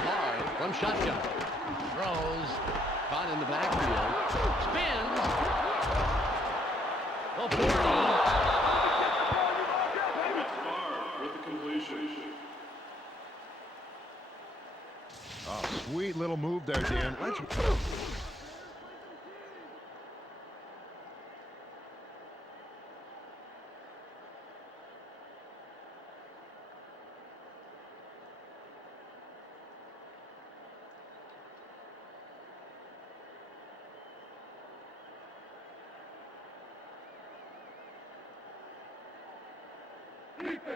Hard from shotgun. Throws. Caught in the backfield. Spins. The 40. With the completion. Oh, sweet little move there, Dan. Let's...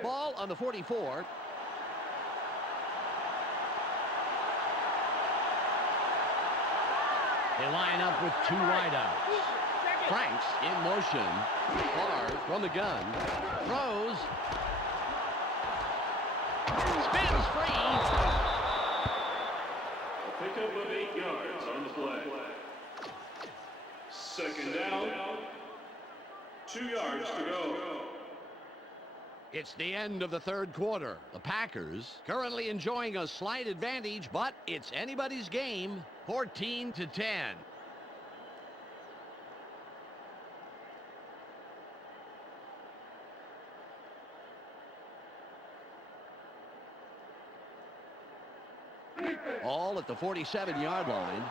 Ball on the 44. They line up with two wideouts. Franks in motion. Far from the gun. Throws. Spins free. A pickup of 8 yards on the play. Second down. 2 yards to go. It's the end of the third quarter. The Packers currently enjoying a slight advantage, but it's anybody's game. 14-10. All at the 47-yard line.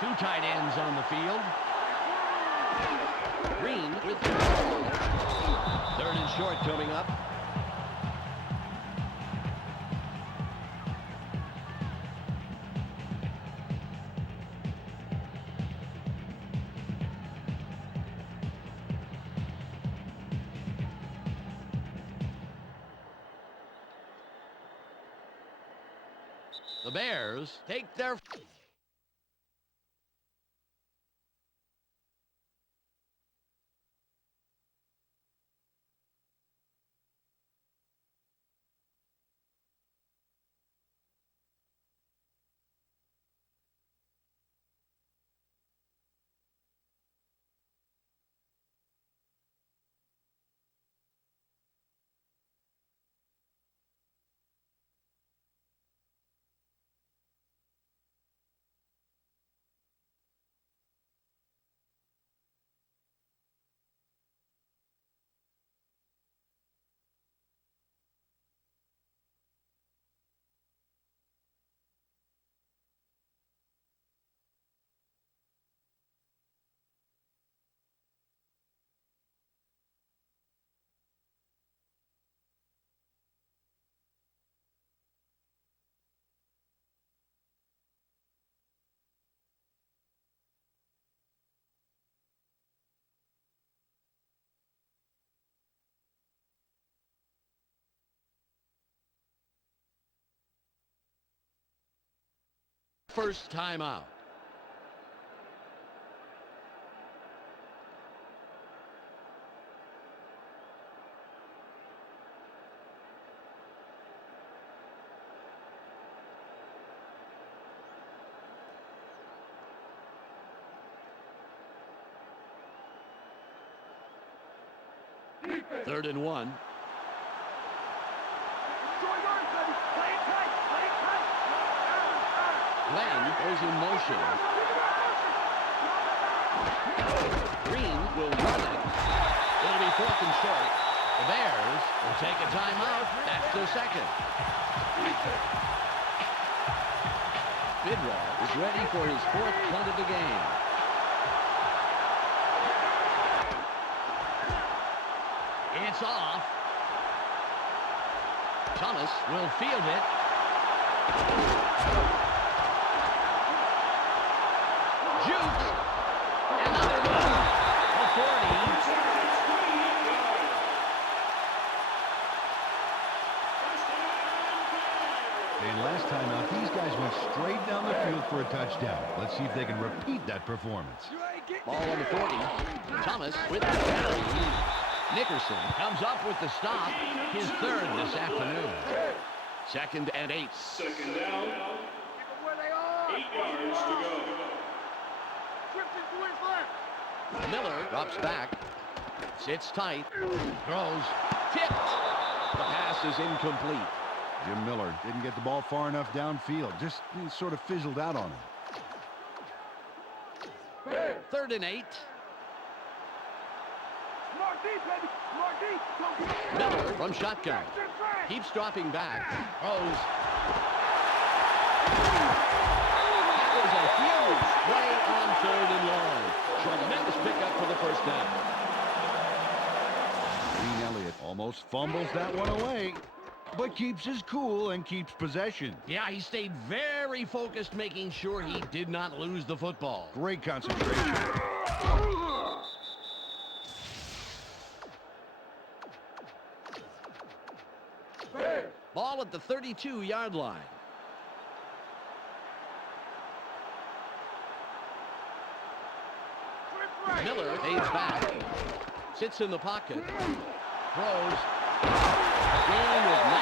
Two tight ends on the field. Green with the ball. 3rd and short coming up. The Bears take their... First time out. Third and 1. Glenn goes in motion. Green will run it. It'll be 4th and short. The Bears will take a timeout. That's their second. Bidwell is ready for his 4th punt of the game. It's off. Thomas will field it. Jukes. Another one. The 40. And last time out, these guys went straight down the field for a touchdown. Let's see if they can repeat that performance. Ball on the 40. Thomas with the carry. Nickerson comes up with the stop. His 3rd this afternoon. 2nd and 8. Second down. 8 yards to go. Miller drops back. Sits tight. Throws. Tipped. The pass is incomplete. Jim Miller didn't get the ball far enough downfield. Just sort of fizzled out on him. 3rd and 8. Miller from shotgun. Keeps dropping back. Throws. That was a huge play on 3rd and long. Tremendous pickup for the first down. Green Elliott almost fumbles that one away, but keeps his cool and keeps possession. Yeah, he stayed very focused, making sure he did not lose the football. Great concentration. Ball at the 32-yard line. Miller aids back. Sits in the pocket. Throws. A gain of 19.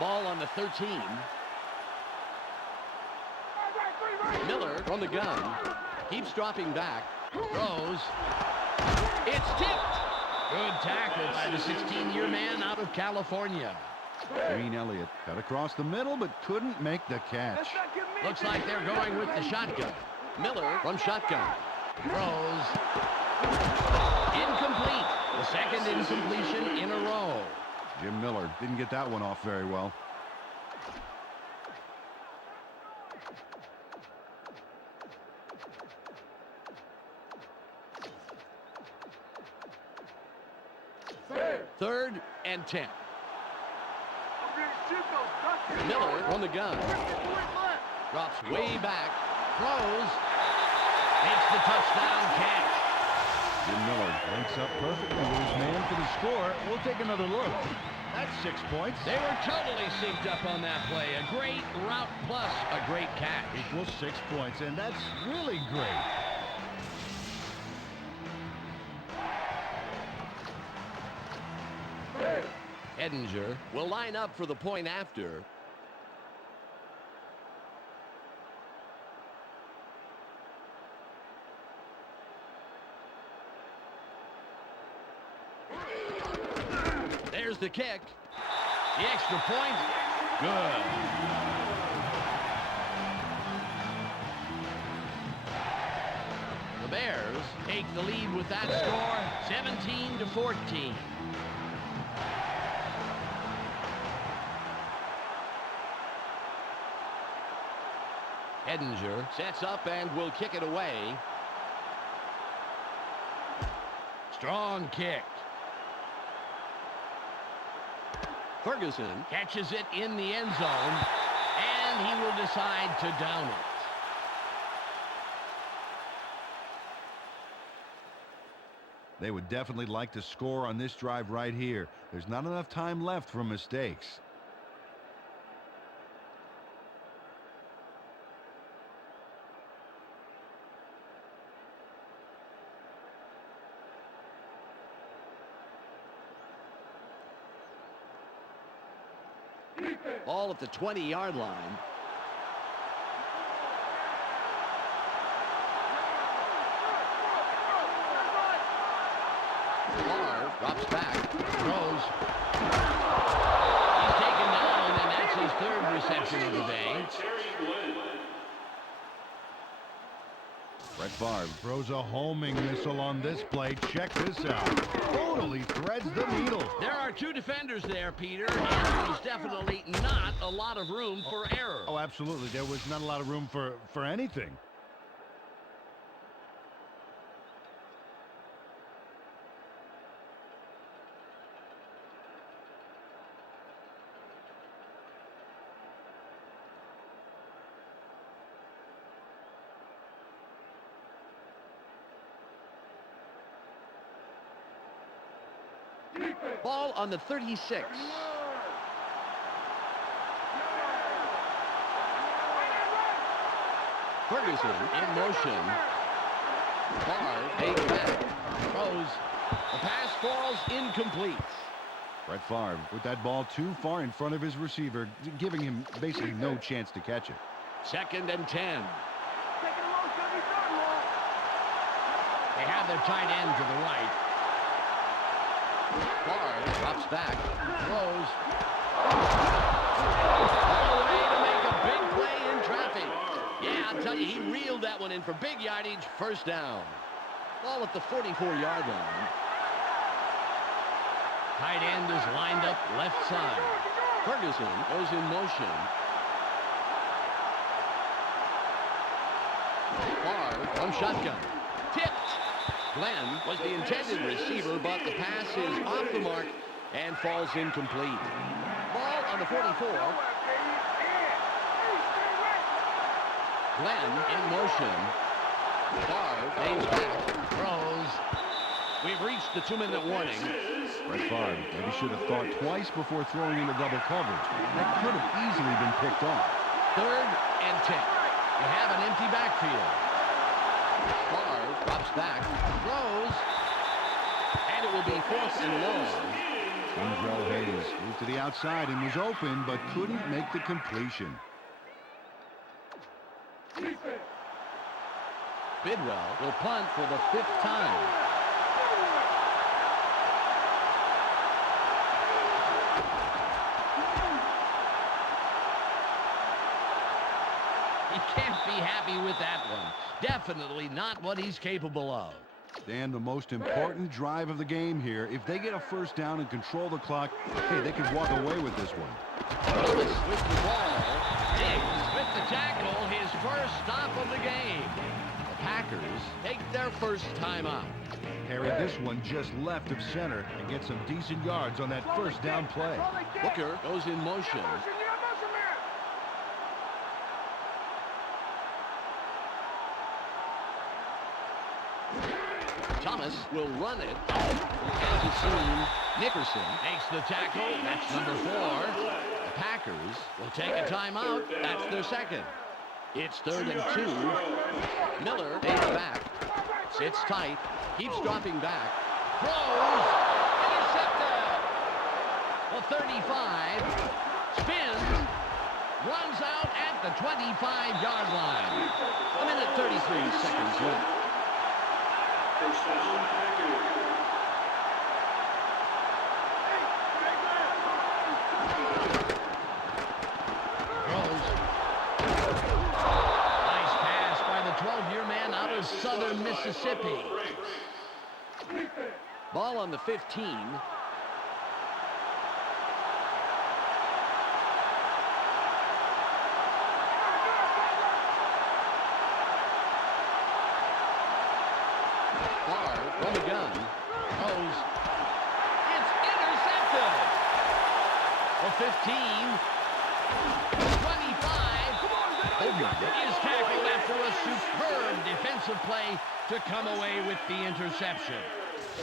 Ball on the 13. Miller from the gun. Keeps dropping back. Throws. It's tipped. Good tackle by the 16-year man out of California. Green Elliott cut across the middle, but couldn't make the catch. Looks like they're going with the shotgun. Miller from shotgun. Throws. Incomplete. The second incompletion in a row. Jim Miller didn't get that one off very well. Third and 10. Miller on the gun. Drops way back. Throws. Makes the touchdown catch. Jim Miller links up perfectly with his man for the score. We'll take another look. That's 6 points. They were totally synced up on that play. A great route plus a great catch. Equals 6 points, and that's really great. Edinger will line up for the point after. There's the kick. The extra point. Good. The Bears take the lead with that score, 17-14. Edinger sets up and will kick it away. Strong kick. Ferguson catches it in the end zone, and he will decide to down it. They would definitely like to score on this drive right here. There's not enough time left for mistakes. Ball at the 20-yard line. Barr drops back, throws. He's taken down, and that's his third reception of the day. Brett Favre throws a homing missile on this play. Check this out. Totally threads the needle. There are two defenders there, Peter, and there's definitely not a lot of room for error. Oh, absolutely. There was not a lot of room for anything. Ball on the 36. Ferguson in motion. Barr takes back. Throws. The pass falls incomplete. Brett Favre with that ball too far in front of his receiver, giving him basically no chance to catch it. Second and 10. They have their tight end to the right. Barr drops back, throws. All the way to make a big play in traffic. Yeah, I'll tell you, he reeled that one in for big yardage, first down. Ball at the 44-yard line. Tight end is lined up left side. Ferguson goes in motion. Barr from shotgun. Tipped. Glenn was the intended receiver, but the pass is off the mark and falls incomplete. Ball on the 44. Glenn in motion. Barr aims back, throws. We've reached the 2-minute warning. Brett Favre maybe should have thought twice before throwing into double coverage. That could have easily been picked off. Third and 10. You have an empty backfield. Barr drops back, throws, and it will be 4th and long. Denzel Hayes moved to the outside and was open, but couldn't make the completion. Bidwell will punt for the 5th time. He can't be happy with with that one. Definitely not what he's capable of. Dan, the most important drive of the game here. If they get a first down and control the clock, hey, they could walk away with this one. Thomas with the ball. Diggs with the tackle, his first stop of the game. The Packers take their first timeout. Harry, this one just left of center and gets some decent yards on that first down play. Booker goes in motion. Thomas will run it. As it's seen, Nickerson makes the tackle. That's number 4. The Packers will take a timeout. That's their second. It's 3rd and 2. Miller takes back. Sits tight. Keeps dropping back. Throws. Intercepted. The 35. Spins. Runs out at the 25-yard line. A minute 33 seconds left. First down, Packers. Nice pass by the 12-year man out of Southern Mississippi. Ball on the 15. Barr from the gun. Throws. It's intercepted. The 15. 25. Hogan is tackled after a superb defensive play to come away with the interception.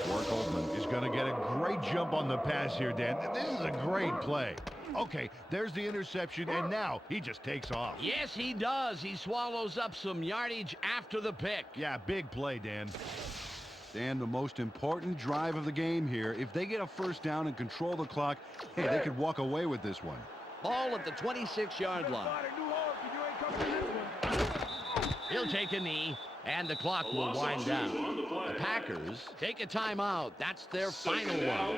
Mark Holtman is going to get a great jump on the pass here, Dan. This is a great play. Okay, there's the interception, and now he just takes off. Yes, he does. He swallows up some yardage after the pick. Yeah, big play, Dan. Dan, the most important drive of the game here. If they get a first down and control the clock, hey, they could walk away with this one. Ball at the 26-yard line. He'll take a knee, and the clock will wind down. The Packers take a timeout. That's their final one.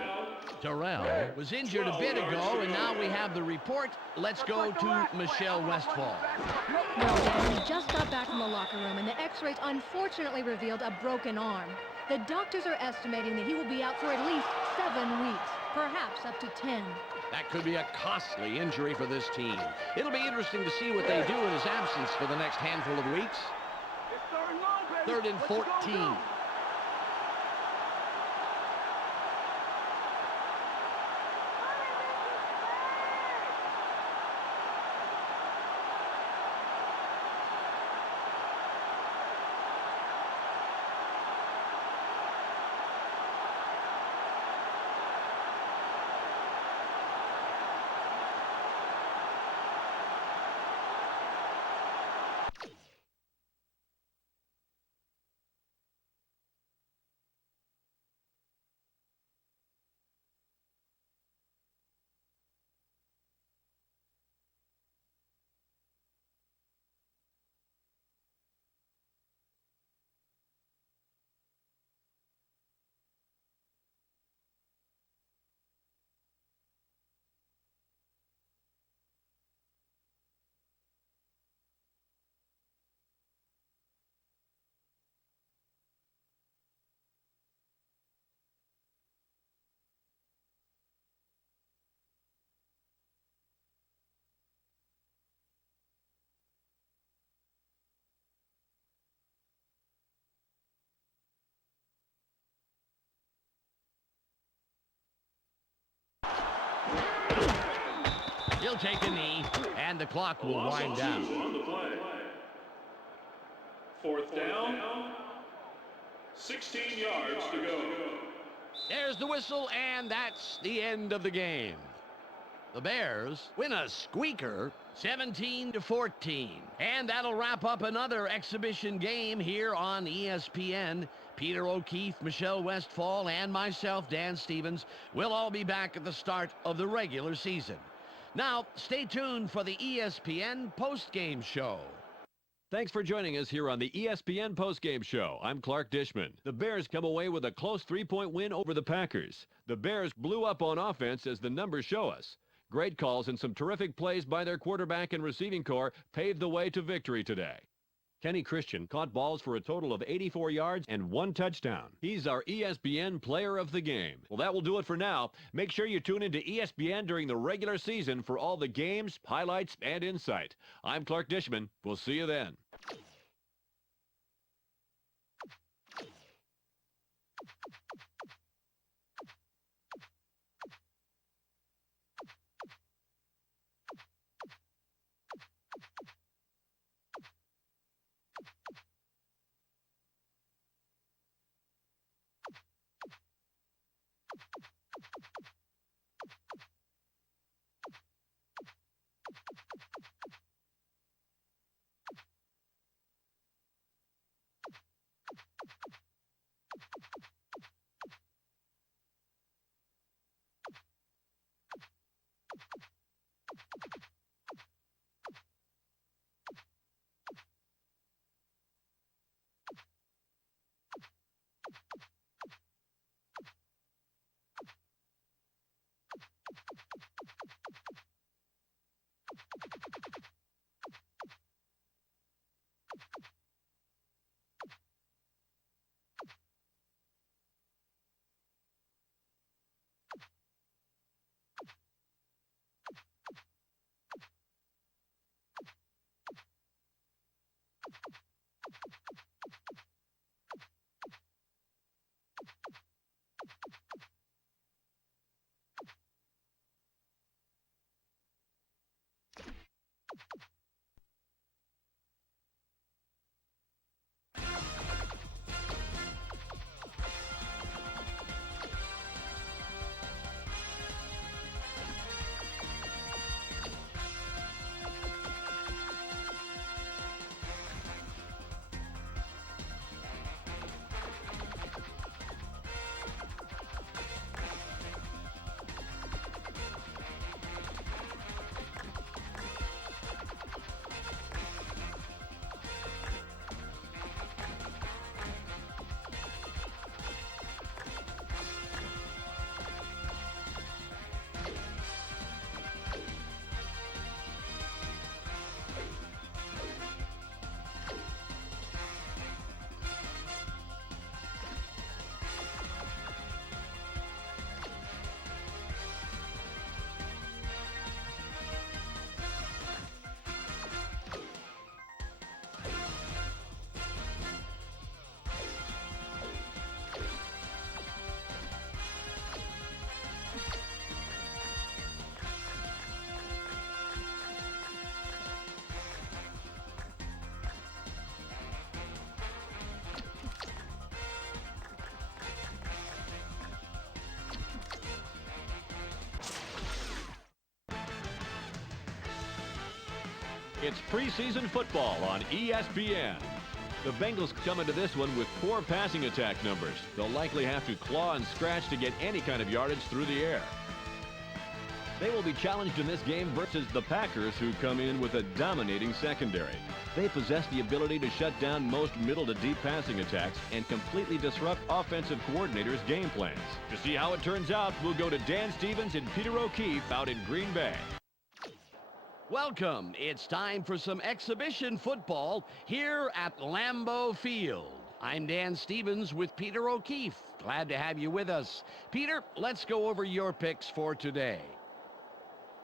Terrell was injured a bit ago, and now we have the report. Let's go to Michelle Westfall. Well, Dan, he just got back from the locker room, and the x-rays unfortunately revealed a broken arm. The doctors are estimating that he will be out for at least 7 weeks, perhaps up to 10. That could be a costly injury for this team. It'll be interesting to see what they do in his absence for the next handful of weeks. 3rd and 14. He'll take a knee, and the clock will wind down. On the play. 4th down. 16 yards to go. There's the whistle, and that's the end of the game. The Bears win a squeaker, 17-14. And that'll wrap up another exhibition game here on ESPN. Peter O'Keefe, Michelle Westfall, and myself, Dan Stevens, will all be back at the start of the regular season. Now, stay tuned for the ESPN postgame show. Thanks for joining us here on the ESPN postgame show. I'm Clark Dishman. The Bears come away with a close 3-point win over the Packers. The Bears blew up on offense as the numbers show us. Great calls and some terrific plays by their quarterback and receiving corps paved the way to victory today. Kenny Christian caught balls for a total of 84 yards and 1 touchdown. He's our ESPN Player of the Game. Well, that will do it for now. Make sure you tune into ESPN during the regular season for all the games, highlights, and insight. I'm Clark Dishman. We'll see you then. It's preseason football on ESPN. The Bengals come into this one with poor passing attack numbers. They'll likely have to claw and scratch to get any kind of yardage through the air. They will be challenged in this game versus the Packers, who come in with a dominating secondary. They possess the ability to shut down most middle to deep passing attacks and completely disrupt offensive coordinators' game plans. To see how it turns out, we'll go to Dan Stevens and Peter O'Keefe out in Green Bay. Welcome. It's time for some exhibition football here at Lambeau Field. I'm Dan Stevens with Peter O'Keefe. Glad to have you with us. Peter, let's go over your picks for today.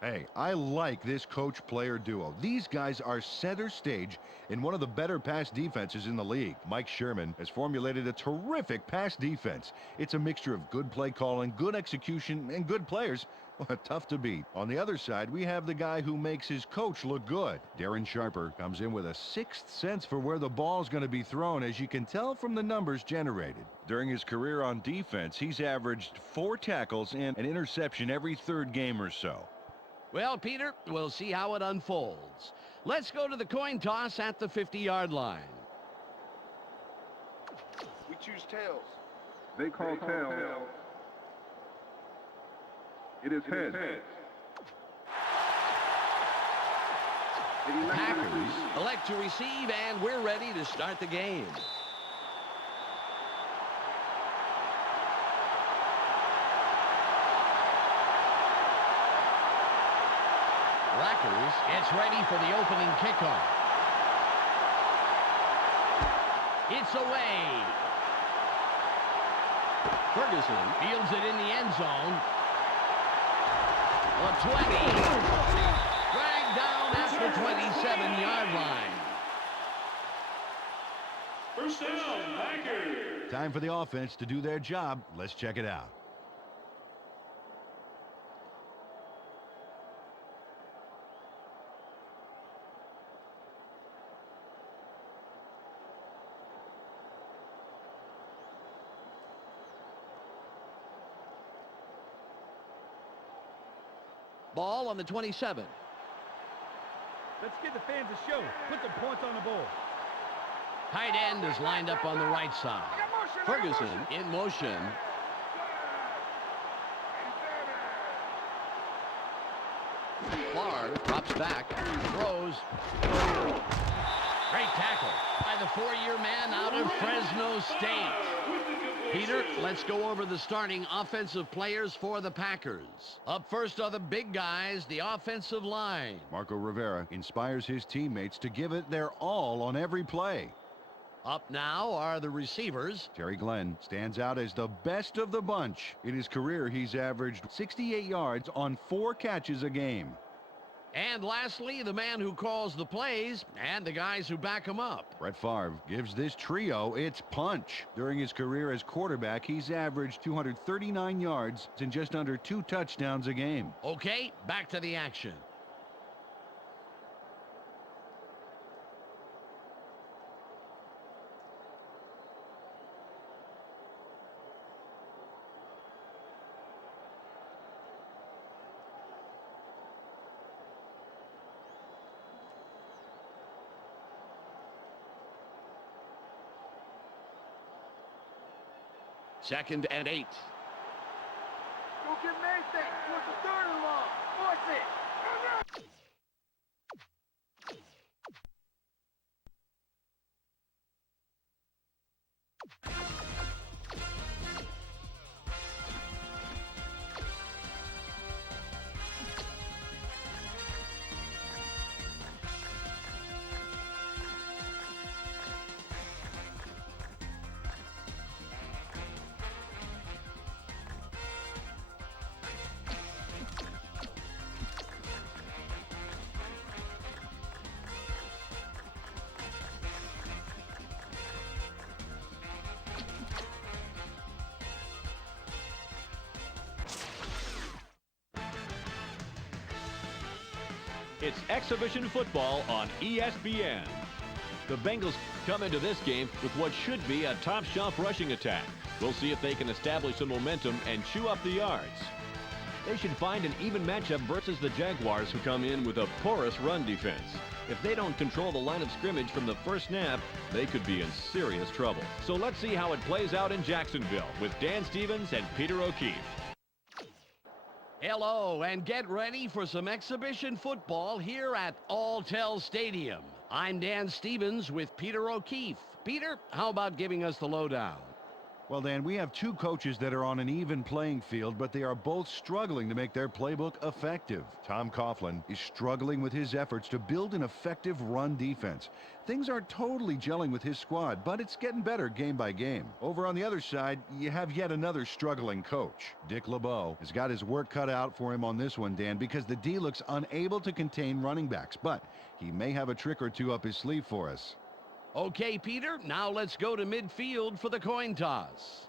Hey, I like this coach-player duo. These guys are center stage in one of the better pass defenses in the league. Mike Sherman has formulated a terrific pass defense. It's a mixture of good play calling, good execution, and good players. Tough to beat. On the other side, we have the guy who makes his coach look good. Darren Sharper comes in with a sixth sense for where the ball's going to be thrown, as you can tell from the numbers generated. During his career on defense, he's averaged 4 tackles and an interception every third game or so. Well, Peter, we'll see how it unfolds. Let's go to the coin toss at the 50-yard line. We choose tails. They call tails. It is heads. The Packers elect to receive, and we're ready to start the game. Rackers gets ready for the opening kickoff. It's away. Ferguson fields it in the end zone. The 20. Dragged down at the 27-yard line. First down, Packers. Time for the offense to do their job. Let's check it out. Ball on the 27. Let's give the fans a show. Put some points on the board. Tight end is lined up on the right side. Ferguson in motion. Favre drops back, throws. Great tackle by the four-year man out of Fresno State. Peter, let's go over the starting offensive players for the Packers. Up first are the big guys, the offensive line. Marco Rivera inspires his teammates to give it their all on every play. Up now are the receivers. Terry Glenn stands out as the best of the bunch. In his career, he's averaged 68 yards on 4 catches a game. And lastly, the man who calls the plays and the guys who back him up. Brett Favre gives this trio its punch. During his career as quarterback, he's averaged 239 yards and just under 2 touchdowns a game. Okay, back to the action. Second and 8. Don't get Nathan. What's the third and long? Force it. It's exhibition football on ESPN. The Bengals come into this game with what should be a top-shelf rushing attack. We'll see if they can establish some momentum and chew up the yards. They should find an even matchup versus the Jaguars, who come in with a porous run defense. If they don't control the line of scrimmage from the first snap, they could be in serious trouble. So let's see how it plays out in Jacksonville with Dan Stevens and Peter O'Keefe. Hello, and get ready for some exhibition football here at Alltel Stadium. I'm Dan Stevens with Peter O'Keefe. Peter, how about giving us the lowdown? Well, Dan, we have 2 coaches that are on an even playing field, but they are both struggling to make their playbook effective. Tom Coughlin is struggling with his efforts to build an effective run defense. Things aren't totally gelling with his squad, but it's getting better game by game. Over on the other side, you have yet another struggling coach. Dick LeBeau has got his work cut out for him on this one, Dan, because the D looks unable to contain running backs, but he may have a trick or two up his sleeve for us. Okay, Peter, now let's go to midfield for the coin toss.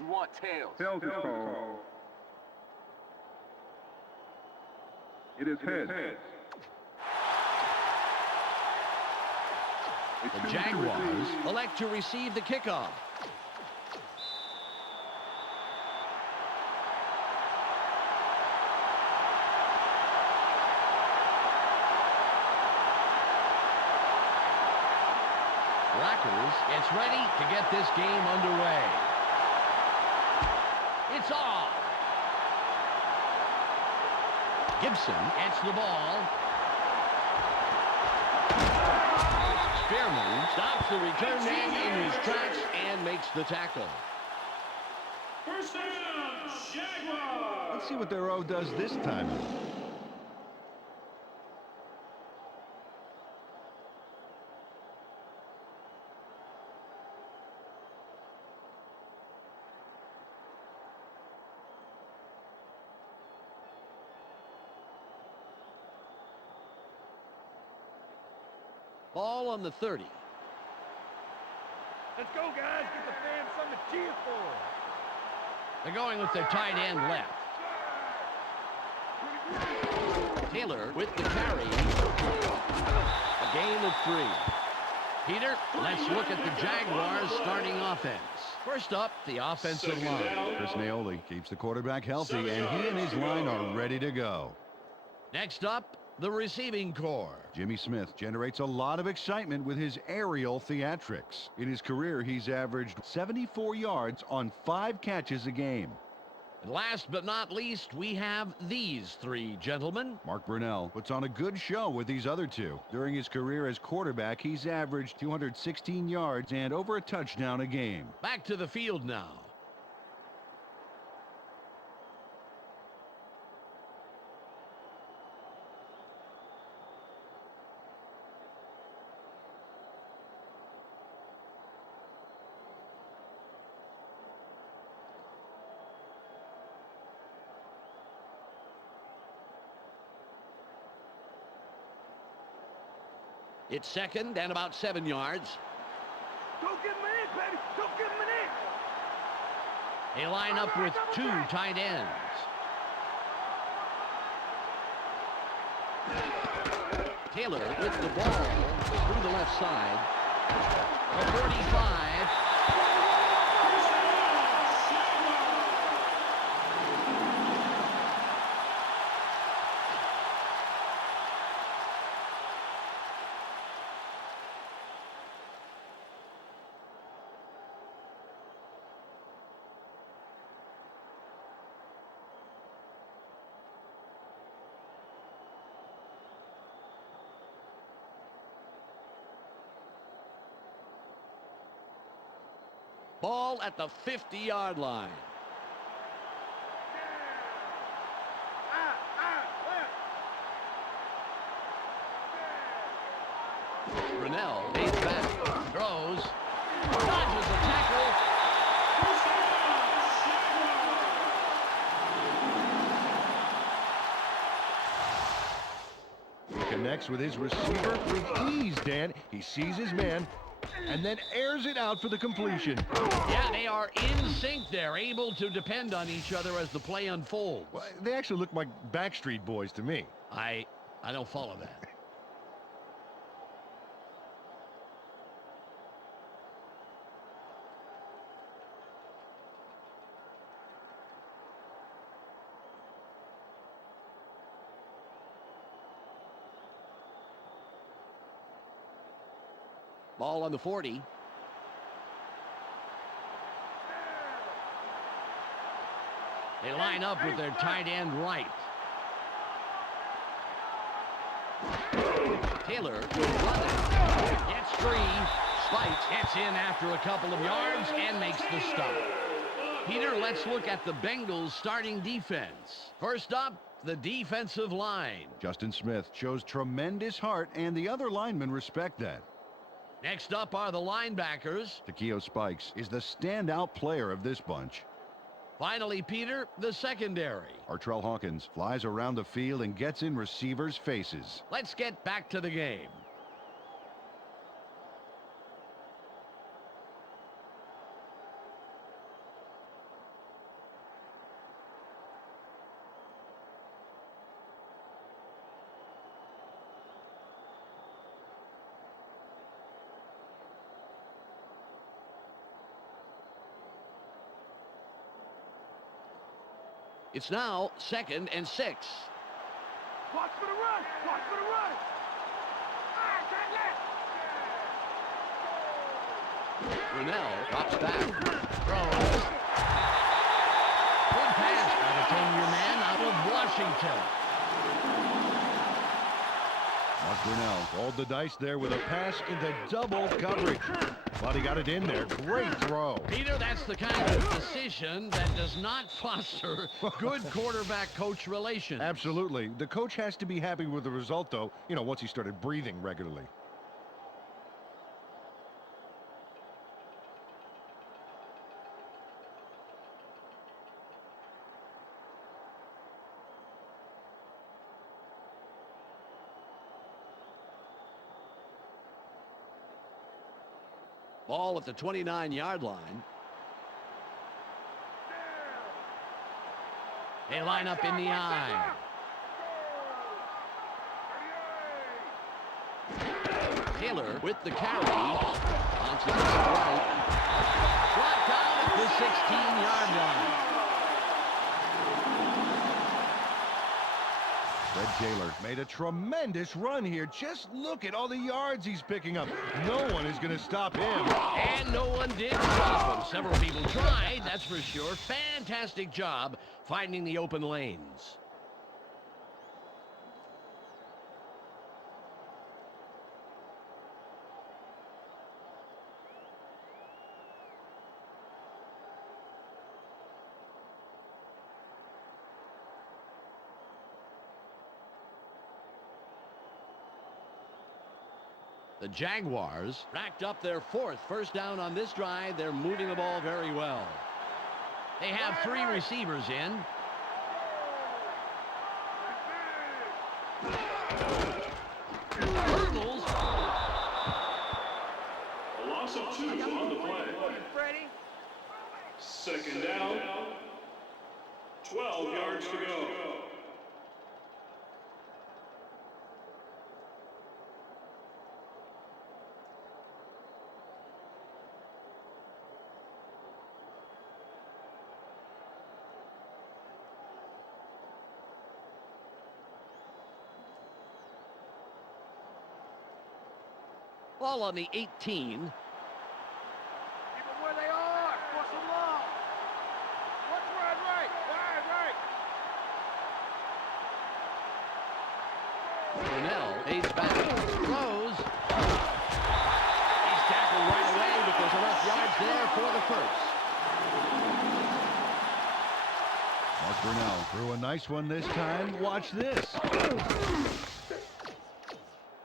We want tails. Tails is called. It is heads. The Jaguars elect to receive the kickoff. Packers gets ready to get this game underway. It's off. Gibson gets the ball. Spearman stops the return man in his tracks and makes the tackle. First down, Jaguars. Let's see what their O does this time. Ball on the 30. Let's go, guys. Get the fans something to cheer for. They're going with their tight end left. Taylor with the carry. A gain of 3. Peter, let's look at the Jaguars starting offense. First up, the offensive line. Chris Naoli keeps the quarterback healthy, and he and his line are ready to go. Next up, the receiving corps. Jimmy Smith generates a lot of excitement with his aerial theatrics. In his career, he's averaged 74 yards on 5 catches a game. And last but not least, we have these 3 gentlemen. Mark Brunell puts on a good show with these other 2. During his career as quarterback, he's averaged 216 yards and over a touchdown a game. Back to the field now. It's second and about 7 yards. Go get him an inch, baby. Go get him an inch. They line up with 2 tight ends. Taylor with the ball through the left side. The 45. Ball at the 50-yard line. Brunell pays back, throws, dodges the tackle. He connects with his receiver with ease, Dan. He sees his man and then airs it out for the completion. Yeah, they are in sync. They're able to depend on each other as the play unfolds. Well, they actually look like Backstreet Boys to me. I don't follow that. Ball on the 40. They line up with their tight end right. Taylor gets free. Spikes, gets in after a couple of yards and makes the stop. Peter, let's look at the Bengals starting defense. First up, the defensive line. Justin Smith shows tremendous heart, and the other linemen respect that. Next up are the linebackers. Takeo Spikes is the standout player of this bunch. Finally, Peter, the secondary. Artrell Hawkins flies around the field and gets in receivers' faces. Let's get back to the game. It's now 2nd and 6. Watch for the run! Watch for the run! Brunell drops back. Throws. Good pass by the 10-year man out of Washington. Mark Brunell rolled the dice there with a pass into double coverage. But he got it in there. Great throw. Peter, that's the kind of decision that does not foster good quarterback-coach relations. Absolutely. The coach has to be happy with the result, though, once he started breathing regularly. Ball at the 29-yard line. They line up in the I. Taylor with the carry. Bounces to the right. Brought down at the 16-yard line. Fred Taylor made a tremendous run here. Just look at all the yards he's picking up. No one is going to stop him. And no one did stop him. Several people tried, that's for sure. Fantastic job finding the open lanes. The Jaguars racked up their 4th first down on this drive. They're moving the ball very well. They have 3 receivers in. Hurdles. A loss of 2 on the play. Freddie. 2nd down. 12 yards to go. Ball on the 18. Keep them where they are. Push them long. Watch wide right. Wide right. Brunell aids back. Throws. He's tackled right away, but there's enough yards there for the first. Mark Brunell threw a nice one this time. Watch this.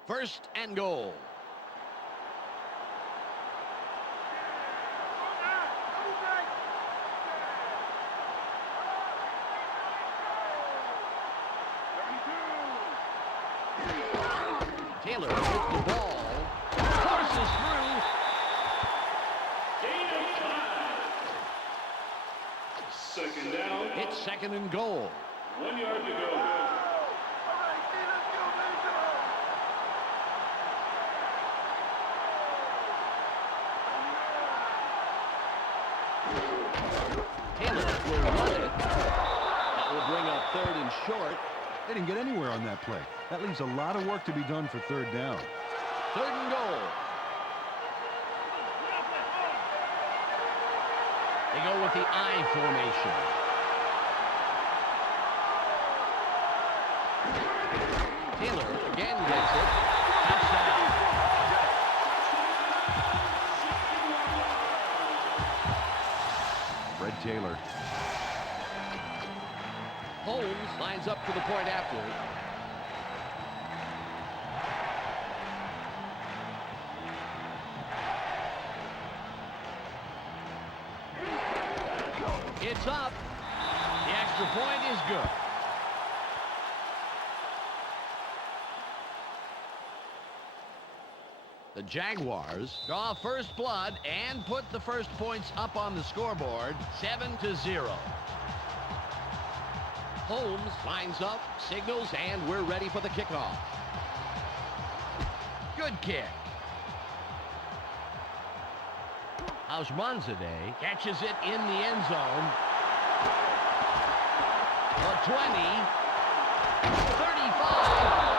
1st and goal. Taylor with the ball. Forces through. Gain of 5. 2nd down. It's 2nd and goal. 1 yard to go. Taylor will run it. That will bring up 3rd and short. They didn't get anywhere on that play. That leaves a lot of work to be done for 3rd down. 3rd and goal. They go with the I formation. Taylor again gets it. Touchdown. Fred Taylor. Holmes lines up for the point after. It's up. The extra point is good. The Jaguars draw first blood and put the first points up on the scoreboard, 7-0. Holmes lines up, signals, and we're ready for the kickoff. Good kick. Hausmanzadeh catches it in the end zone. The 20. 35.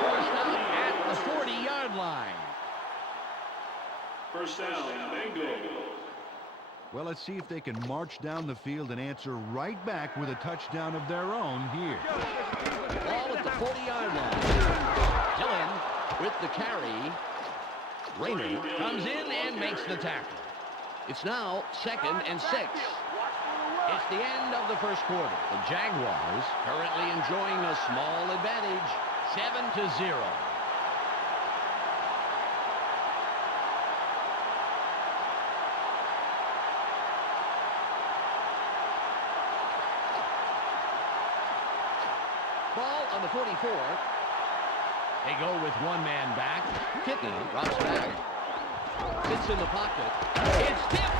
First out at the 40-yard line. First down, Bengals. Well, let's see if they can march down the field and answer right back with a touchdown of their own here. Ball at the 40-yard line. Dillon with the carry. Rayner comes in and makes the tackle. It's now 2nd and 6. It's the end of the first quarter. The Jaguars currently enjoying a small advantage, 7-0. Ball on the 44. They go with one man back. Kitna drops back. Sits in the pocket. It's tipped.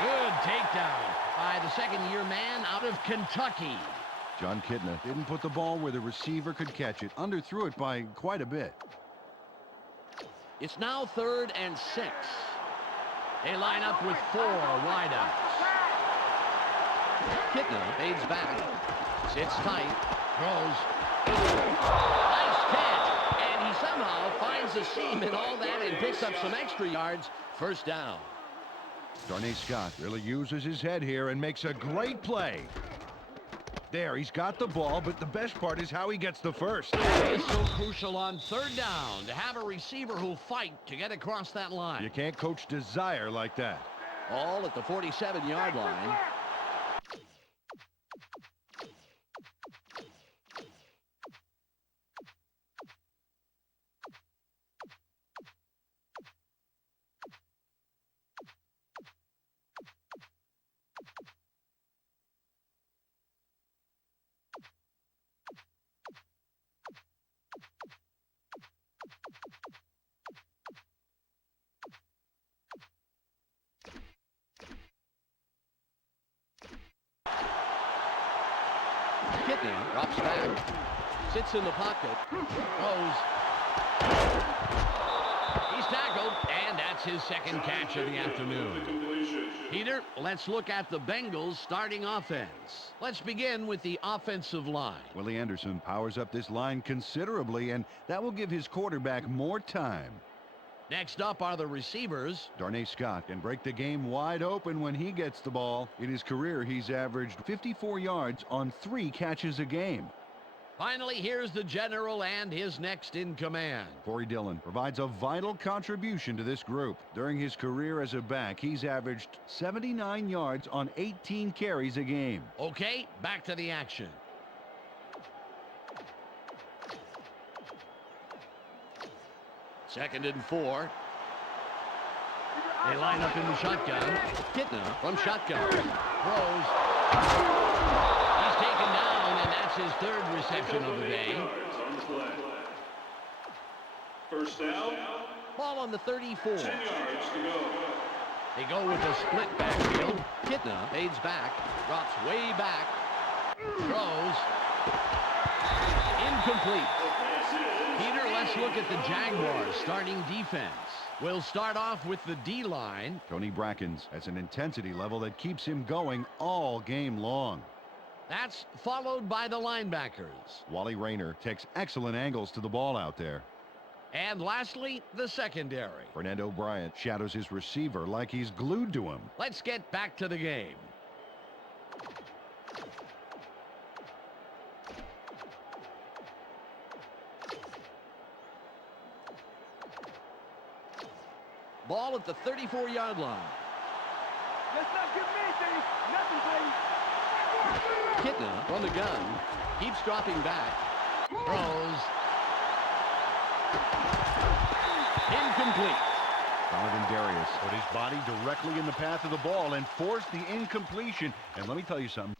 Good takedown by the second-year man out of Kentucky. John Kitna didn't put the ball where the receiver could catch it. Underthrew it by quite a bit. It's now 3rd and 6. They line up with 4 wideouts. Kitna fades back. Sits tight. Throws. Nice catch. And he somehow finds the seam in all that and picks up some extra yards. First down. Darnay Scott really uses his head here and makes a great play. There, he's got the ball, but the best part is how he gets the first. It's so crucial on 3rd down to have a receiver who'll fight to get across that line. You can't coach desire like that. All at the 47-yard line. Kitna drops back. Sits in the pocket. Throws. He's tackled, and that's his second catch of the afternoon. Peter, let's look at the Bengals' starting offense. Let's begin with the offensive line. Willie Anderson powers up this line considerably, and that will give his quarterback more time. Next up are the receivers. Darnay Scott can break the game wide open when he gets the ball. In his career, he's averaged 54 yards on 3 catches a game. Finally, here's the general and his next in command. Corey Dillon provides a vital contribution to this group. During his career as a back, he's averaged 79 yards on 18 carries a game. Okay, back to the action. Second and 4. They line up in the shotgun. Kitna from shotgun. Throws. He's taken down, and that's his 3rd reception of the day. First down. Ball on the 34. 10 yards to go. They go with a split backfield. Kitna fades back. Drops way back. Throws. Incomplete. Peter, let's look at the Jaguars' starting defense. We'll start off with the D-line. Tony Brackens has an intensity level that keeps him going all game long. That's followed by the linebackers. Wally Rayner takes excellent angles to the ball out there. And lastly, the secondary. Fernando Bryant shadows his receiver like he's glued to him. Let's get back to the game. Ball at the 34-yard line. Let's not give me anything. Nothing, please. Kitna from the gun. Keeps dropping back. Throws. Incomplete. Donovan Darius put his body directly in the path of the ball and forced the incompletion. And let me tell you something.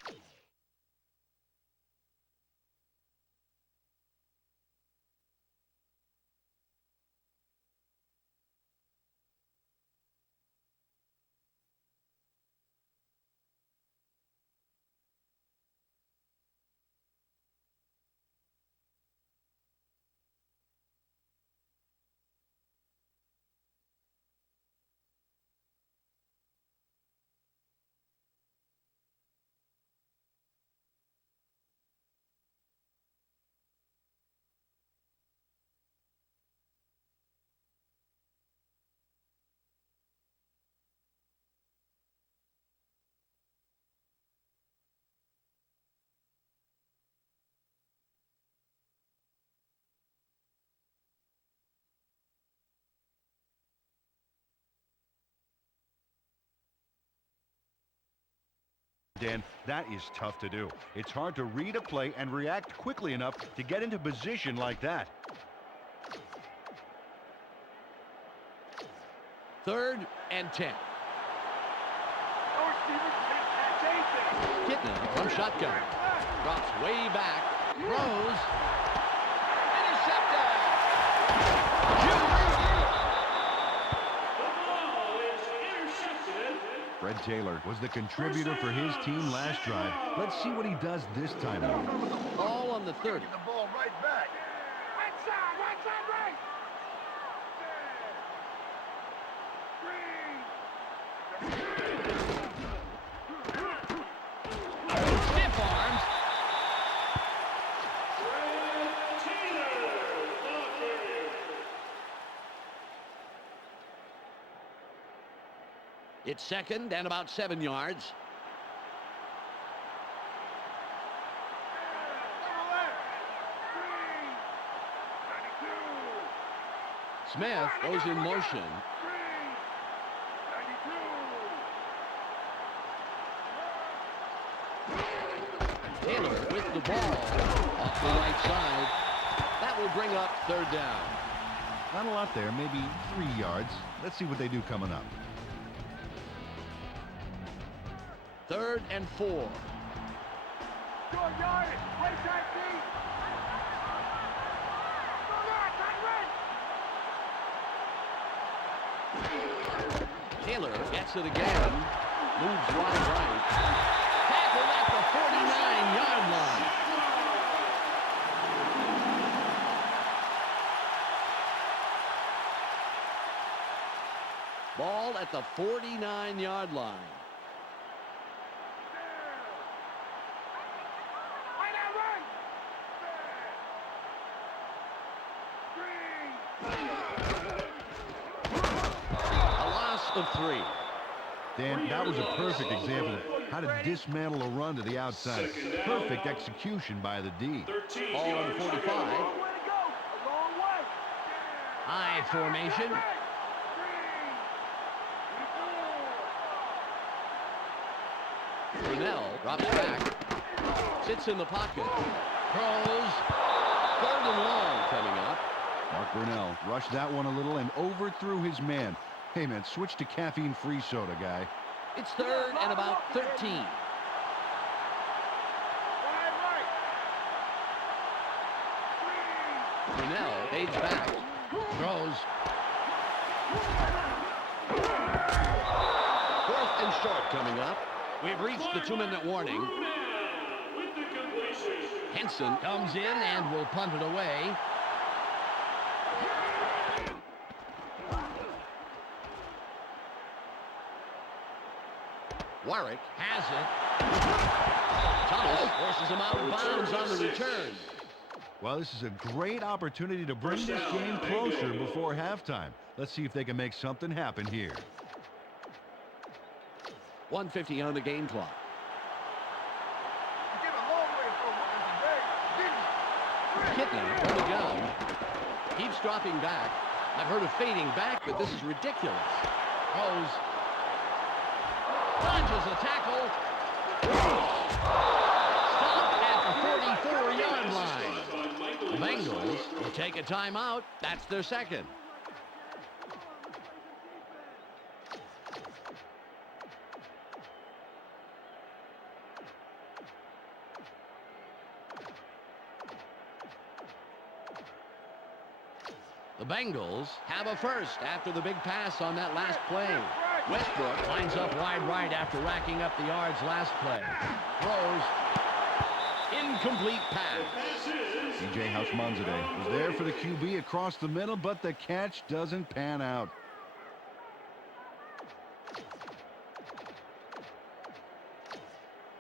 Dan, that is tough to do. It's hard to read a play and react quickly enough to get into position like that. 3rd and 10. Oh, Stevens, that's anything. Kitna from shotgun. Drops way back. Throws. Intercepted. The ball is intercepted. Fred Taylor was the contributor for his team last drive. Let's see what he does this time. Ball on the 30. Get the ball right back. Right side, right. Stiff arms. It's 2nd and about 7 yards. Smith goes in motion. Taylor with the ball off the right side. That will bring up 3rd down. Not a lot there, maybe 3 yards. Let's see what they do coming up. 3rd and 4. Short yardage, right side feet. Taylor gets it again. Moves wide right. Tackled at the 49-yard line. Ball at the 49-yard line. Of 3. Dan, that was a perfect example of how to dismantle a run to the outside. Perfect execution by the D. Ball on the 45. I formation. Brunell drops back. Sits in the pocket. Throws. 3rd and long coming up. Mark Brunell rushed that one a little and overthrew his man. Hey, man, switch to caffeine-free soda, guy. It's 3rd and about 13. Brunell fades back. Throws. 4th and short coming up. We've reached the 2-minute warning. Henson comes in and will punt it away. Warwick has it. Thomas forces him out of bounds on the return. Well, this is a great opportunity to bring this game closer before halftime. Let's see if they can make something happen here. 1:50 on the game clock. Kitna on the gun. Keeps dropping back. I've heard of fading back, but this is ridiculous. Throws. Dodges a tackle. Stopped at the 44-yard line. The Bengals will take a timeout. That's their 2nd. The Bengals have a first after the big pass on that last play. Westbrook lines up wide right after racking up the yards last play. Throws. Incomplete pass. C.J. Housemanzadeh was there for the QB across the middle, but the catch doesn't pan out.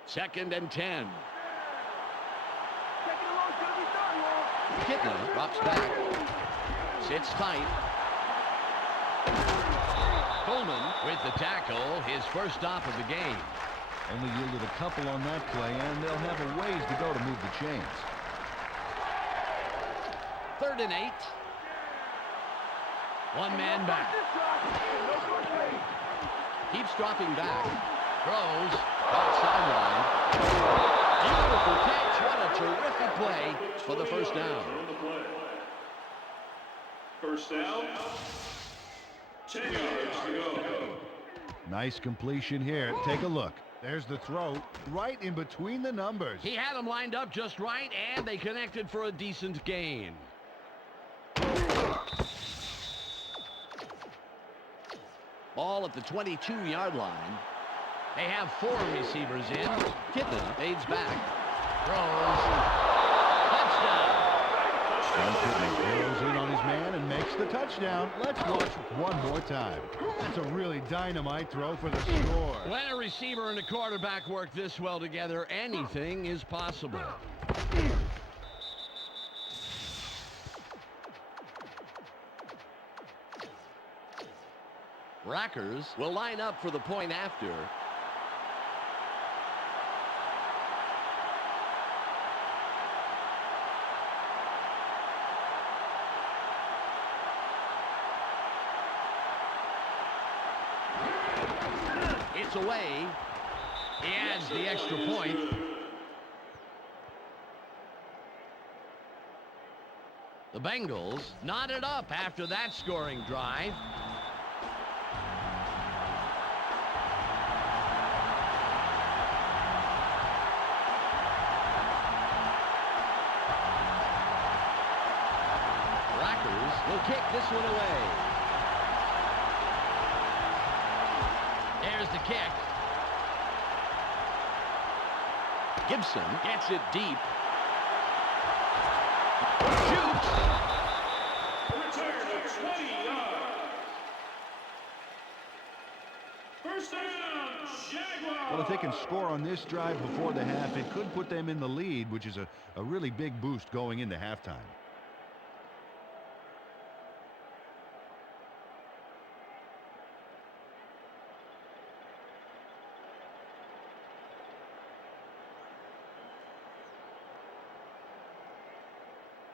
Second and 10. Kitna drops back. Sits tight. Coleman with the tackle, his first stop of the game. Only yielded a couple on that play, and they'll have a ways to go to move the chains. 3rd and 8. One man back. Keeps dropping back. Throws. Outside line. Beautiful catch. What a terrific play for the first down. First down. 10 yards to go. Nice completion here. Take a look. There's the throw right in between the numbers. He had them lined up just right, and they connected for a decent gain. Ball at the 22-yard line. They have 4 receivers in. Kitten fades back. Throws. Touchdown. John Kitten zeroes in on his man and makes the touchdown. Let's watch one more time. That's a really dynamite throw for the score. When a receiver and a quarterback work this well together, anything is possible. Rackers will line up for the point after. It's away. He adds the extra point. The Bengals knotted up after that scoring drive. Rackers will kick this one away. There's the kick. Gibson gets it deep. Shoots. Return of 20 yards. First down, Jaguars. Well, if they can score on this drive before the half, it could put them in the lead, which is a really big boost going into halftime.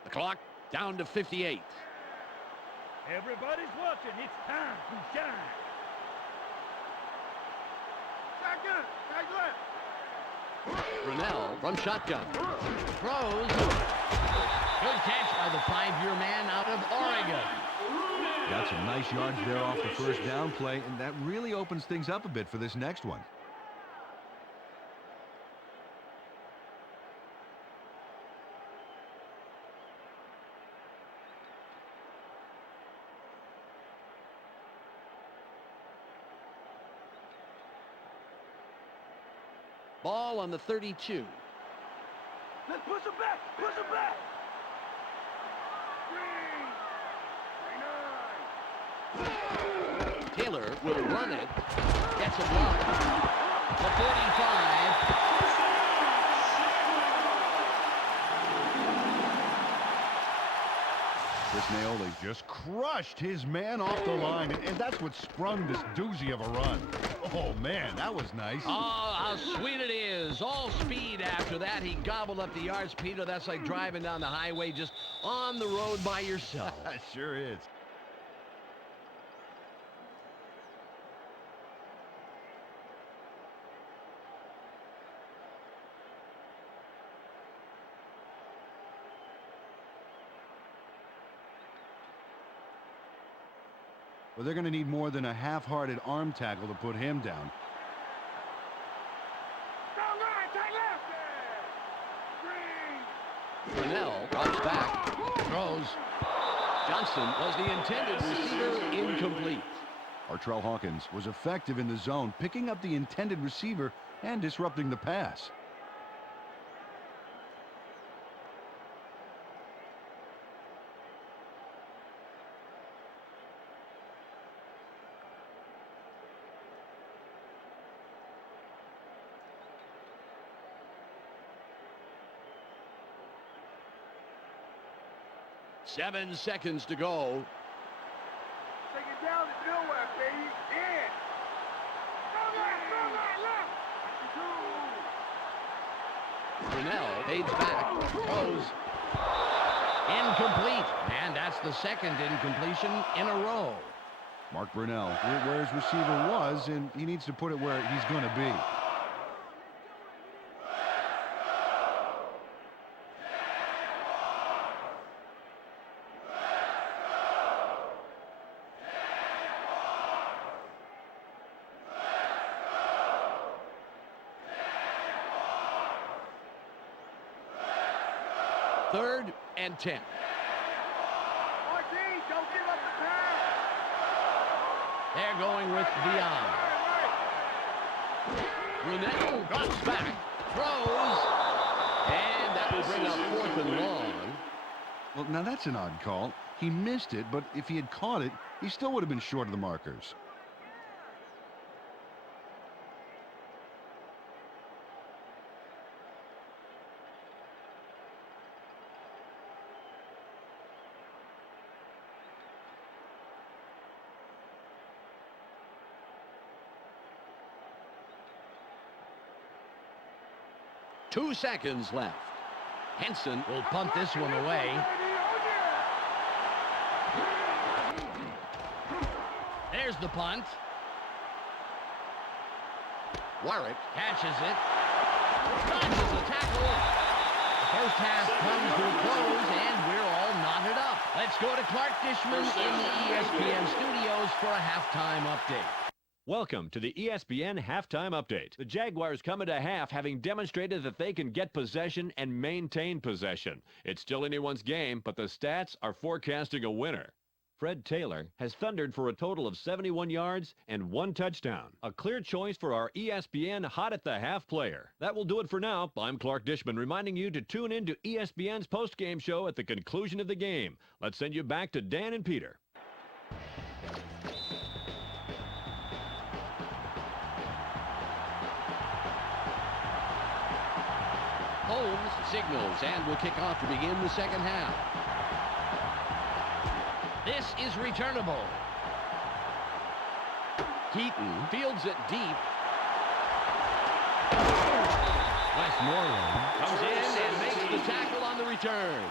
The clock down to 58. Everybody's watching. It's time to shine. Shotgun. Guys left. Brunell from shotgun. Throws. Good catch by the 5-year man out of Oregon. Got some nice yards there off the first down play, and that really opens things up a bit for this next one. Ball on the 32. Let's push him back. Push him back. Green. Taylor will run it. Gets a block. The 45. Chris Naoli just crushed his man off the line, and that's what sprung this doozy of a run. Oh, man, that was nice. Oh, how sweet it is. All speed after that. He gobbled up the yards, Peter. That's like driving down the highway just on the road by yourself. Sure is. Well, they're going to need more than a half-hearted arm tackle to put him down. Down line. Tight left. Green. Brunell drops back. Throws. Johnson was the intended receiver, incomplete. Artrell Hawkins was effective in the zone, picking up the intended receiver and disrupting the pass. Seven seconds to go. Take it down to nowhere, baby. In. Go left. Brunell fades back. Throws. Incomplete. And that's the second incompletion in a row. Mark Brunell, where his receiver was, and he needs to put it where he's going to be. Third and 10. RG, don't give up the pass. They're going with Dion. Brunel drops back, throws, and that will bring up 4th and long. Well, now that's an odd call. He missed it, but if he had caught it, he still would have been short of the markers. Two seconds left. Henson will punt this one away. There's the punt. Warwick catches it. Dodges the tackle. The first half comes to a close, and we're all knotted up. Let's go to Clark Dishman in the ESPN studios for a halftime update. Welcome to the ESPN Halftime Update. The Jaguars come into half having demonstrated that they can get possession and maintain possession. It's still anyone's game, but the stats are forecasting a winner. Fred Taylor has thundered for a total of 71 yards and 1 touchdown. A clear choice for our ESPN Hot at the Half player. That will do it for now. I'm Clark Dishman reminding you to tune in to ESPN's post-game show at the conclusion of the game. Let's send you back to Dan and Peter. Holmes signals and will kick off to begin the second half. This is returnable. Keaton fields it deep. Westmoreland comes in and makes the tackle on the return.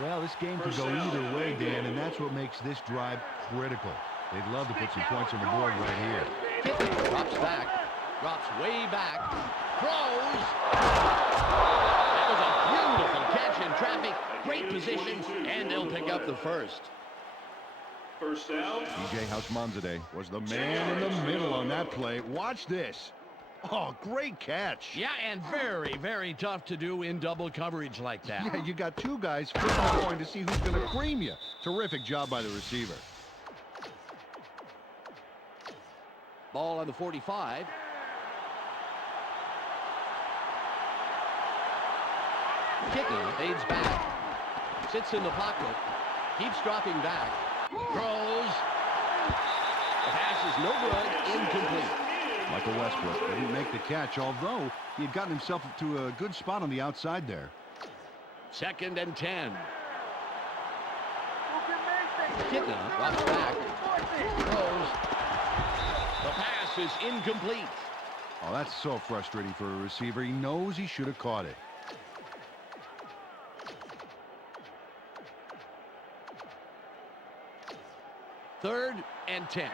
Well, this game could go either way, Dan, and that's what makes this drive critical. They'd love to put some points on the board right here. Keaton drops back, drops way back, throws. That was a beautiful catch in traffic. Great position, and they'll pick up the first. First down. DJ Hausmanzadeh was the man in the middle on that play. Watch this. Oh, great catch. Yeah, and very, very tough to do in double coverage like that. Yeah, you got two guys flipping the coin to see who's going to cream you. Terrific job by the receiver. Ball on the 45. Kicker fades back. Sits in the pocket. Keeps dropping back. Throws. The pass is no good. Incomplete. Michael Westbrook didn't make the catch, although he had gotten himself to a good spot on the outside there. 2nd and 10. Kitna drops back. Throws. The pass is incomplete. Oh, that's so frustrating for a receiver. He knows he should have caught it. Third and 10.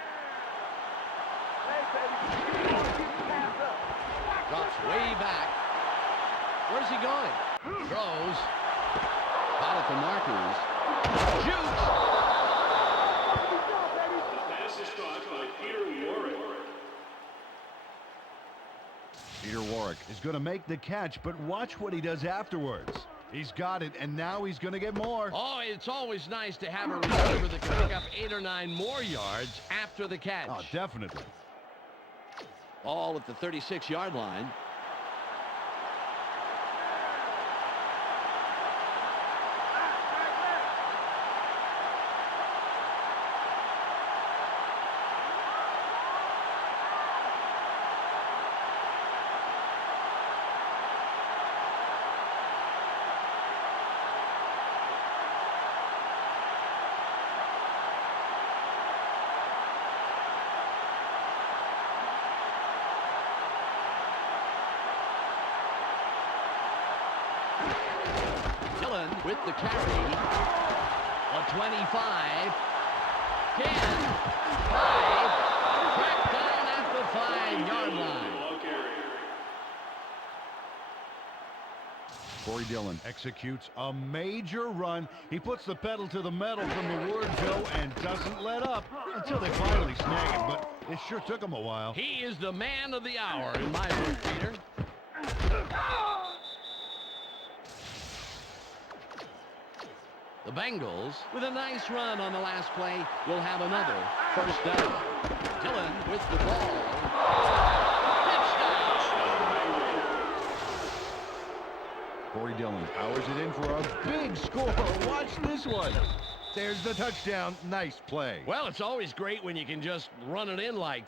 Drops way back. Where's he going? Throws. Out at the markers. Shoots. The pass is caught by Peter Warwick. Peter Warwick is going to make the catch, but watch what he does afterwards. He's got it, and now he's going to get more. Oh, it's always nice to have a receiver that can pick up 8 or 9 more yards after the catch. Oh, definitely. Ball at the 36-yard line. With the carry, a 25, 10, Tracked down at the 5-yard line. Ball carrier. Corey Dillon executes a major run. He puts the pedal to the metal from the word go and doesn't let up until they finally snag him, but it sure took him a while. He is the man of the hour in my book, Peter. The Bengals, with a nice run on the last play, will have another first down. Dillon with the ball. Corey Dillon powers it in for a big score. Watch this one. There's the touchdown. Nice play. Well, it's always great when you can just run it in like